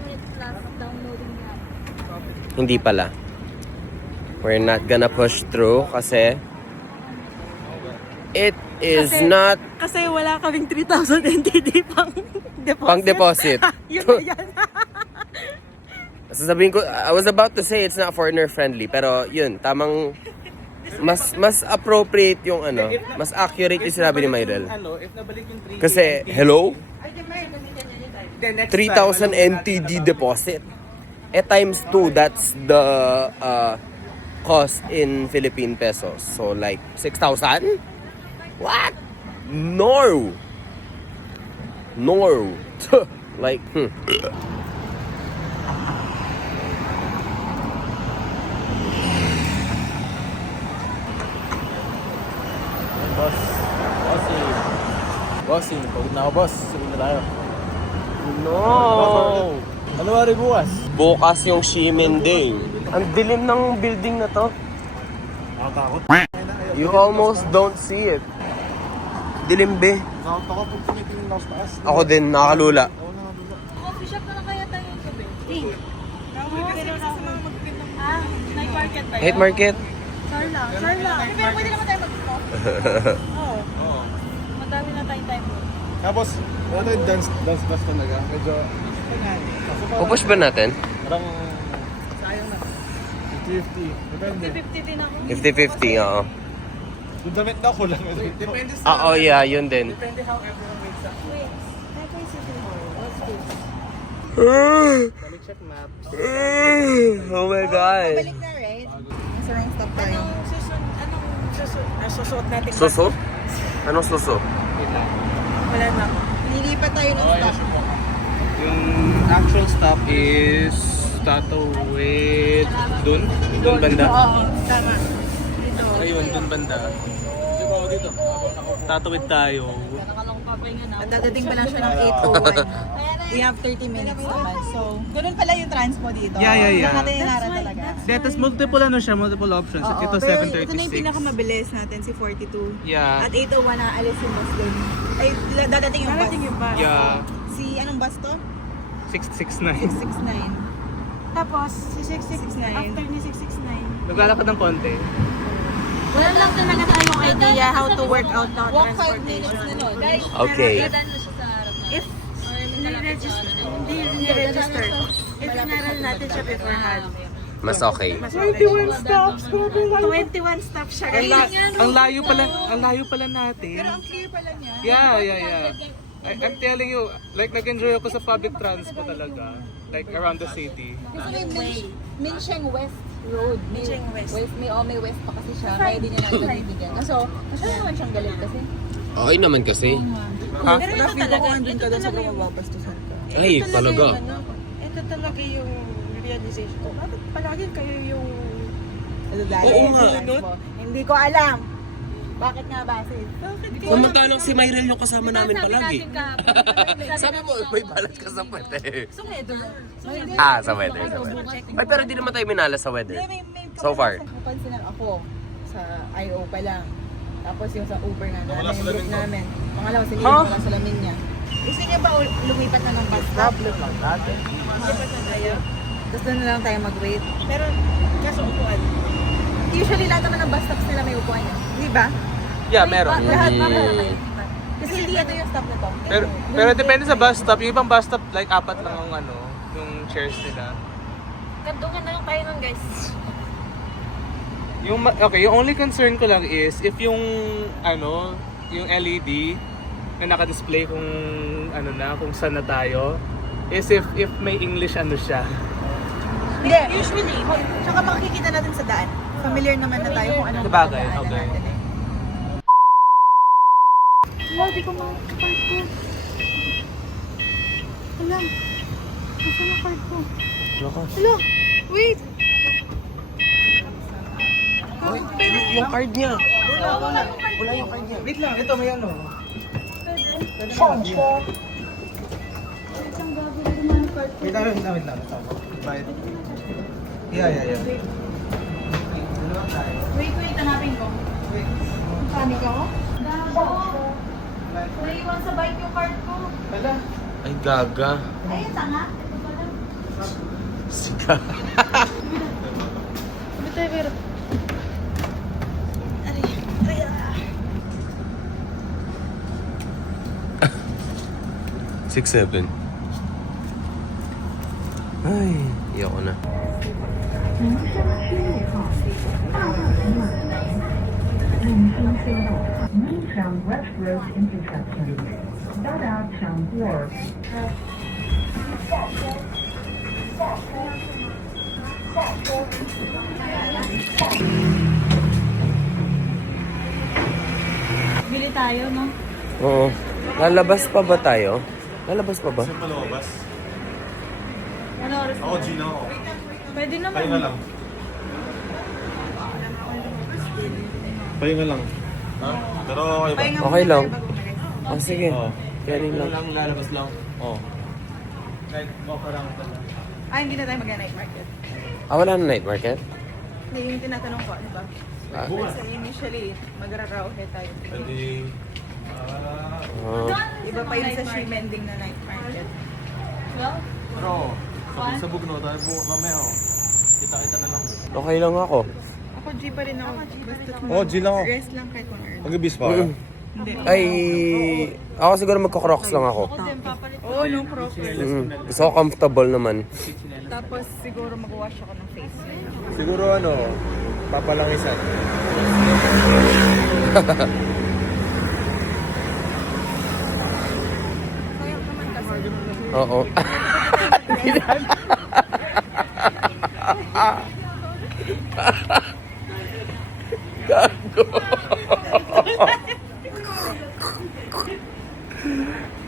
minutes plus downloading the app. Hindi pala. We're not gonna push through kasi it is not Kasi wala kaming 3,000 NTD pang deposit. pang deposit. Yun na yan. Sasabihin ko, I was about to say it's not foreigner friendly, pero yun, tamang mas appropriate yung ano, mas accurate yung sinabi ni Myrel. Ano, if nabalik yung 3K. Kasi, hello? Then next 3,000 NTD deposit. Times 2, that's the cost in Philippine pesos. So like 6,000? What? No. Like, Boss. Bossing. Pagod na ako, boss. Sabihin na tayo. No. Ano wari bukas? Bukas yung Shimin Day. Ang dilim ng building na to. Nakatakot. You almost don't see it. Dilim be. Nakatakot pag tinitingin ako sa taas. Ako din, nakakalula. Coffee shop na lang kaya tayo yung gabi. Night market ba yun? Hate market? Sure lang. Pero pwede naman tayo mag-coffee. Oo. Madami na tayong time. Tapos, ano yung dance bus talaga? Medyo, Pupush ba natin? parang, sayang na. 50-50. Depende. 50 din ako. 50-50, oo. Yung damit na kulang. Depende sa... Oo, yeah, yun din. Depende how everyone wakes up. Wait. Taipei City Hall. What's this? Let me check maps. Oh my God. Balik na, right? Nasa wrong stop tayo. Anong susuot natin? Suso? Anong suso? Wala na. Nilipat tayo ng stop. Yung actual stop is Tatawid dun banda. Oo, tama. Dito. Ayun, dun banda. Dito. Tatawid tayo. At dadating pa lang siya ng 8:01. We have 30 minutes naman. So, ganun pala yung transpo dito. Yeah. Hindi natin inara talaga. Tapos multiple ano siya, multiple options. Oo, Ito pero 736. ito na yung pinakamabilis natin, si 42. Yeah. At 8:01 na alis yung bus dun. Ay, dadating yung bus. Darating yung bus. Yeah. Si anong bus to? 669. 669. Tapos, si 669. 669. After ni 669. Naglalakad ng konti. Wala lang talaga tayong idea how to work out the Walk 5 minutes transportation. na nun. Okay. If hindi register if inaral natin siya beforehand. Mas okay. 21 stops! 21 stops siya. Ang layo pala natin. Pero ang clear pala niya. Yeah. I'm telling you, like nag-enjoy ako sa public transport talaga. Like around the city. Kasi may Mincheng West Road. Mincheng West. May West pa kasi siya. Kaya din niya natin bibigyan. So, kasi naman siyang galit kasi. Okay naman kasi. Ha? Pero ito talaga, ito talaga yung Ay, talaga. Ito talaga yung realization ko. Bakit palagi kayo yung Oo nga. Hindi ko alam. Bakit nga ba, sis? Samantalang si Myrel yung kasama namin palagi. Sabi mo, may balat ka sa pwede. Sa weather. Sa weather. Ay, pero di naman tayo minala sa weather. So far. Napansin lang ako sa IO pa lang. Tapos yung sa Uber na namin, yung group namin. Pangalawa, si Lino, wala salamin niya. Gusto niya ba lumipat na ng bus stop? lang natin. lipat na tayo. Gusto na lang tayo mag-wait. Pero, kaso upuan. usually lahat naman ng bus stops nila may upuan yun. Di ba? Yeah, meron. Lahat Mm. naman. Kasi hindi ito yung stop na to. Pero depende sa bus stop. Yung ibang bus stop, like 4 lang ang yung chairs nila. Kandungan na lang tayo nun, guys. Yung only concern ko lang is if yung yung LED na naka-display kung kung saan na tayo is if may English siya. Hindi, usually. Tsaka makikita natin sa daan. Familiar naman na tayo kung anong Sabagay, daanan okay. natin eh. Wala, di ko makakapart ko. Wala. Nasaan na card ko? Wala. Wait. Yung card niya. Wait lang, ito may Wait lang. Yeah. Wait, hanapin ko. Panik ako? Naiwan sa bike yung card ko. Ay, gaga. Ayun, tanga. Siga. Bitay, pero. 6-7. Ay, iyoko na. Bili tayo, no? Oo. Lalabas pa ba tayo? Lalabas pa ba? Saan pa lumabas? Ano oras? Ako, G na ako. Pwede naman. Pahinga lang. Pahinga lang. Ha? Pero okay ba? Okay lang. Oh, sige. Oo. Galing lang. lalabas lang. Oo. Like, walk around. Hindi na tayo mag-night market. Ah, wala na night market? Hindi, yung tinatanong ko, di ba? Ah. Kasi initially, magra-rauhe tayo. Pwede... Oh. Iba pa yun sa Shimending na night market. Pero, sabog-sabog no. Tayo mamaya oh. Kita-kita na lang. Okay lang ako. Ako G pa rin ako. Basta Oo, G lang ako. rest lang kahit kung early. Mag-ibis pa ka? Ay, ako siguro magkakrocs lang ako. Oo, no problem. Gusto ko comfortable naman. Tapos siguro mag-wash ako ng face. Siguro papalangisan. Sayang naman kasi. Oo. Gago.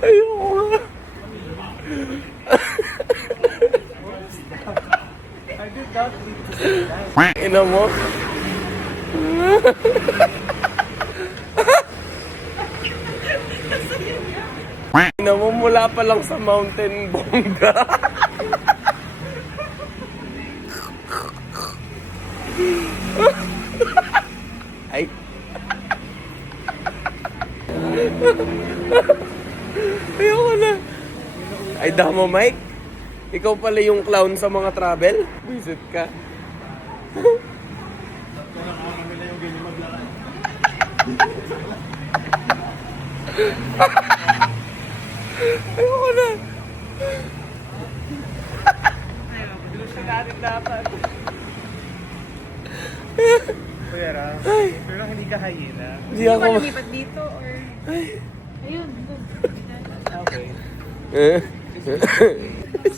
Ayoko nga. Ina mo? Ina mo mula pa lang sa mountain bongga. Ay. Ayoko na. Ay, damo Mike. Ikaw pala yung clown sa mga travel? Visit ka. Ayoko na. Gusto natin dapat. Kuya Ra, pero hindi ka hyena. Hindi ako. Lumipat dito or... Ayun. Okay.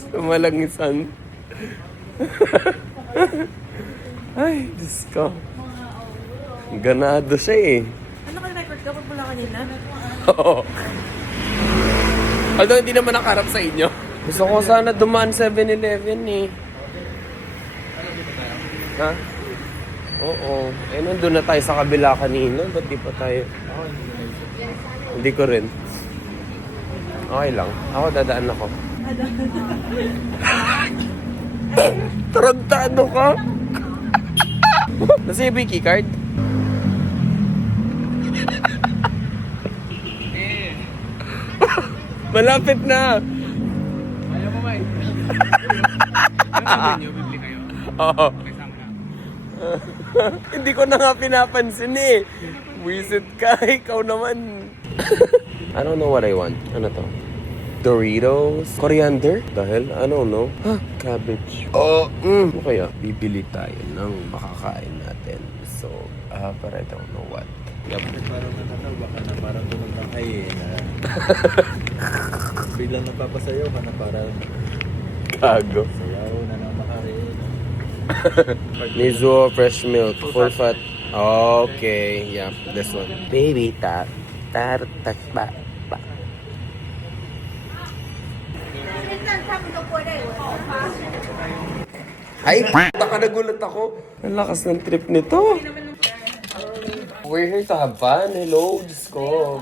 Sumalangisan. Ay, Diyos ko. Ganado siya eh. Ano ka record ka? Pag mula kanina? Oo. Although hindi naman nakaharap sa inyo. Gusto ko sana dumaan 7-Eleven eh. Ha? Oo. Eh, nandun na tayo sa kabila kanina. Ba't di pa tayo? Hindi ko rin. Okay lang. Ako dadaan ako. Tarantado ka? Nasa yung key card? Malapit na! Ayaw mo, Mike. Ano sabi niyo? Bibili kayo? Oo. Okay, sama na. Hindi ko na nga pinapansin eh. Wisit ka, ikaw naman. I don't know what I want. Ano to? Doritos? Coriander? Dahil, I don't know. Cabbage. Oh, ano kaya? Bibili tayo ng makakain natin. So, but I don't know what. Yep. Parang baka na parang tunog ng hyena. Biglang napapasayaw ka na parang Gago. sayaw na ng makarin. Mizuo fresh milk, full fat. Okay, yeah, this one. Baby, ba. Ay, taka nagulat ako. Ang lakas ng trip nito. We're here to have fun. Hello, Diyos ko.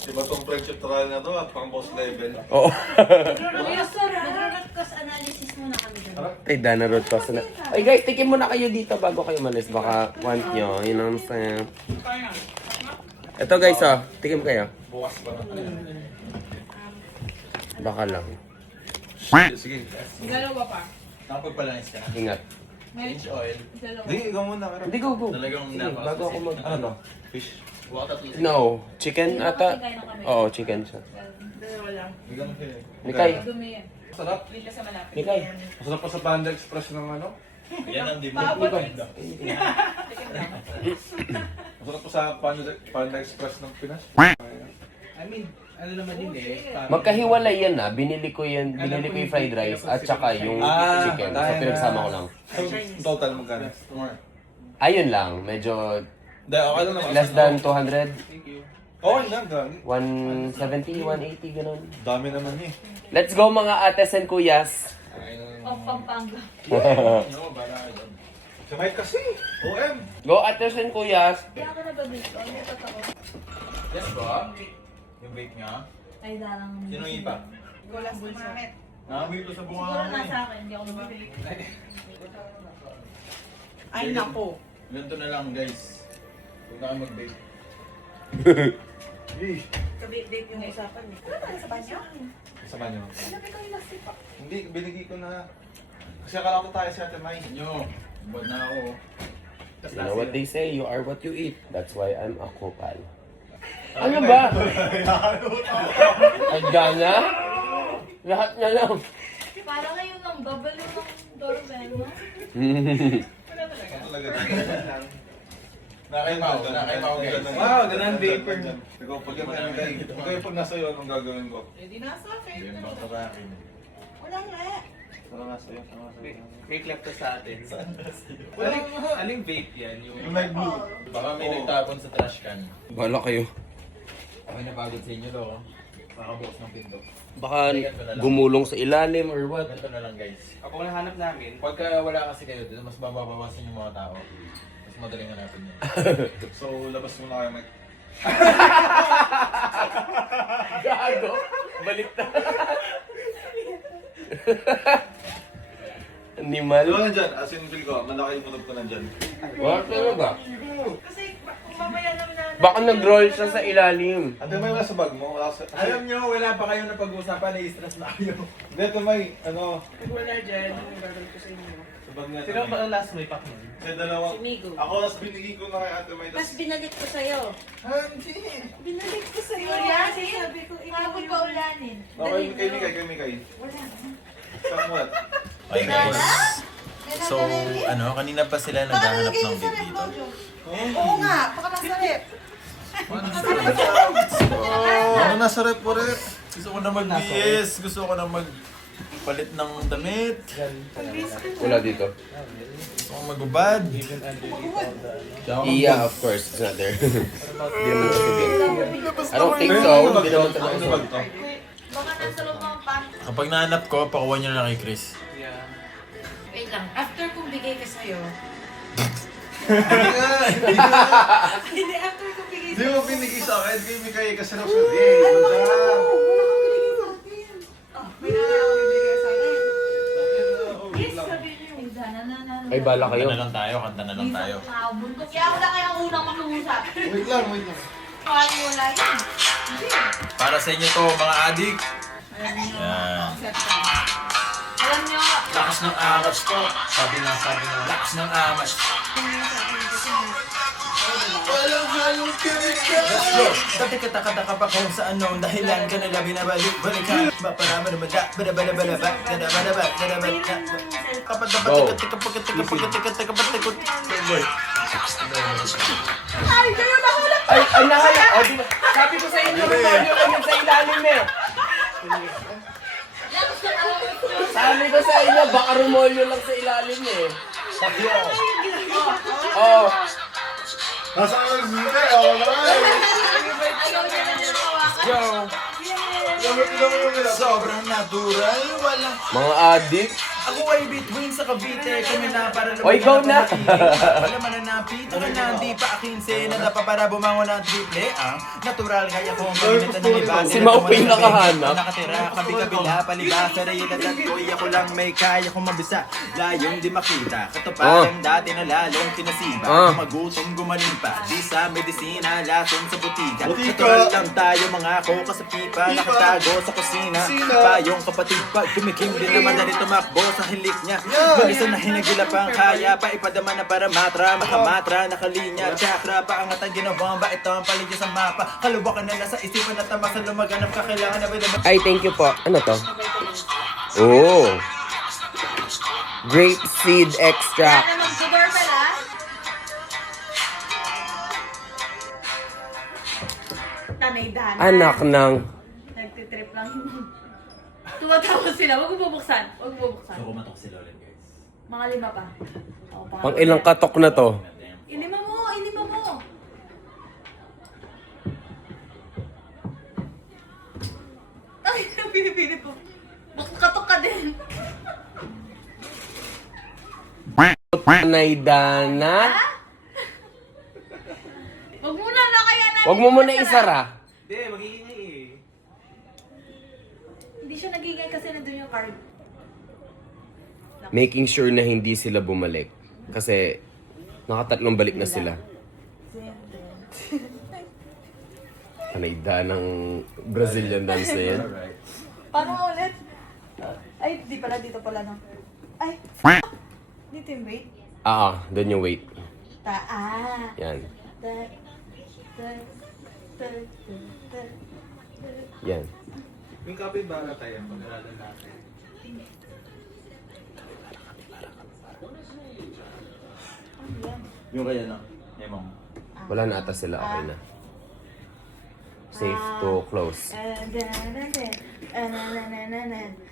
Diba tong friendship trial na to at pang boss level? Oo. Nag-root cause analysis muna kami doon. Ay, Dana Road Costa na. Ay guys, tikim muna kayo dito bago kayo malis. Baka want nyo. You know what I'm saying? Ito guys, tikim kayo. Bukas pa na. Baka lang. Sige. Dalawa pa. Nakapagpalanis ka na. Ingat. Fish oil. Hindi, ikaw muna. Hindi, go. Talagang Sige, bago ako mag... Ano to? Fish? No. Chicken ata? Oo, chicken siya. Dalawa lang. Biglang kayo. Mikay. Dumi yan. Masarap. Wait ka sa malapit. Mikay. Masarap pa sa Panda Express ng ano? Yan ang demo. Masarap pa sa Panda Express ng Pinas. I mean, ano naman din eh. parang- Magkahiwalay yan na. Binili ko yung fried rice at saka yung chicken. So pinagsama ko lang. So, total magkano? Ayun lang. Medyo Hindi, okay lang naman. less than 200. Okay lang, gani. 170, 180, ganun. Dami naman eh. Let's go mga ates and kuyas. Of Pampanga. Si Mike kasi. OM. Go ates and kuyas. Kaya ka na ba dito? Ano ito ako? Yes ba? Yung vape niya? Ay, darang. Sino yung ipa? Gulas na mamit. Nakabili ko sa bunga Siguro mo nasa akin, hindi ako bumibili. Ay, nako. Ganito na lang guys. Huwag na kayo mag-vape. Kabit-date yung usapan eh. Wala na sa banyo? Sa banyo. Sabi ko yung nasipa. Hindi, binigay ko na. Kasi akala ko tayo si Ate Mai. Inyo, bad na ako. You know what they say, you are what you eat. That's why I'm a kupal. Ano ba? Ay, gana? Lahat na lang. Parang ngayon lang, babalo ng doorbell mo. Talaga. Nakaimaw, guys. Wow, ganun vapor. Ikaw, pag yung kayo pag nasa iyo, anong gagawin ko? Eh, di nasa akin. Yan bang sa akin? Wala nga. Wala nga sa'yo, wala nga sa'yo. May klepto sa atin. Aling vape yan? Yung light blue. Baka may nagtapon sa trash can. Bahala kayo. Okay na pagod sa inyo to. Makabukas ng pinto. Baka gumulong sa ilalim or what. Ganito na lang guys. Ako nahanap namin. Pagka wala kasi kayo dito, mas babawasan yung mga tao. Mas madaling hanapin yun. So, labas mo na kayo, Mike. Gago. Baliktad. Animal. Ano na dyan? As in, feel ko, malaki yung tunog ko na dyan. What talaga? Kasi kung mamaya naman na... Baka nag-roll siya sa ilalim. Ate May, wala sa bag mo? Wala sa... Alam nyo, wala pa kayo na pag-uusapan, na-stress na kayo. Hindi, Ate May, ano, Pag wala dyan, yung gagawin ko sa inyo. sa bag niya. Sino ba ang last may pack nun? Sa dalawang... Si Migo. Ako, tas binigay ko na kay Ate May. Tapos binalik ko sa'yo. Hindi. Binalik ko sa'yo. Kasi sabi ko, ikaw Habang yung... pa ulanin. Okay, kay Mikay. Wala. Somewhat. Okay guys. So, ano, kanina pa sila naghahanap ng vape dito. Oo nga, baka nasa rep. Ano nasa rep po rin? Gusto ko na mag-BS, gusto ko na magpalit ng damit, Wala dito. gusto ko mag-ubad. Yeah, of course. It's not there. Hindi naman sasabihin. I don't think so. Hindi naman talaga so. Baka nasa loob ng pan. Kapag nahanap ko, pakuha nyo na lang kay Chris. Yeah. Wait lang. After kong bigay ka sa'yo. Hindi, after ko bigay Hindi mo binigay sa akin, kay Mikay kasi lang siya. Eh, wala. May nakakabigay sa akin. Yes, sabi niyo. Ay, bala kayo. Kanta na lang tayo, kanta na lang tayo. Buntot. Kaya wala kayong unang makiusap. Wait lang, wait lang. Parang wala yun. Para sa inyo to, mga adik. Yan. Lakas ng amas ko. Sabi na. Lakas ng amas. Walang halong chemical. Let's go. Dati katakataka pa kung sa anong dahilan ka nila binabalik-balikan. Maparama naman da. Bada-bada-bada-bada. Bada-bada-bada-bada. Kapag-dapat-tika-tika-pag-tika-tika-pag-tika-pag-tika-pag-tika. Ay, kayo nahulap! Ay, nahala. O, di ba? Sabi ko sa inyo, Romolyo lang yung sa ilalim eh. Sabi ko sa inyo, baka Romolyo lang sa ilalim eh. Takyo. Oh. Nasaan ang zute? Oh, Sobrang natural. Walang Mga adik. ako ay between sa Cavite. Kami na para Oy, go na. Wala mananapit. Ako na hindi pa akinse. Nadapa para bumangon ng triple. Natural kaya kong paginitan ng iba. Si Mauping nakahanap. Nakatira kabi-kabila. Palibasa na yun at ako'y ako lang may kaya kong mabisa. Layong di makita. Katuparan dati na lalong kinasiba. Magutom gumaling pa. Di sa medisina. Lason sa butika. Natural lang tayo mga ako kasapipa. Nakatago sa kusina. Payong kapatid pag kumikim din naman na tumakbo sa hilik niya. Mag-isa na hinagilapang kaya pa ipadama na para matra. Makamatra, nakalinya, chakra. Paangat ang ginawang ba ito ang paligid sa mapa. Kalubakan na nasa isipan at tama sa lumaganap ka. Kailangan na ba Ay, thank you po. Ano to? Oh. Grape seed extract. Mag-sudor pala. Tanay-dahan. Anak ng... Nagtitrip lang yun. Tumatawa sila. Huwag mo bubuksan. Huwag mo bubuksan. kumatok sila ulit guys. Mga 5 pa. O, Pang ilang katok na to? Ilima mo! Ilima mo! Ay, pinipili po. Katok ka din. Naidana? Huwag mo na kaya namin. Huwag mo muna isara. Hindi, magigingay eh. Hindi siya nagigay kasi nandun yung card. Making sure na hindi sila bumalik. Kasi nakatatlong balik na sila. Naida ng Brazilian dance na yan. Paano ulit? Ay, di pala. Dito pala, no? Ay, dito yung weight. Doon yung weight. Yan. Yan. Yung kapit-bara tayo, pag-aralan natin. Yung kaya na. Emong. Wala na ata sila. Okay na. Safe to close.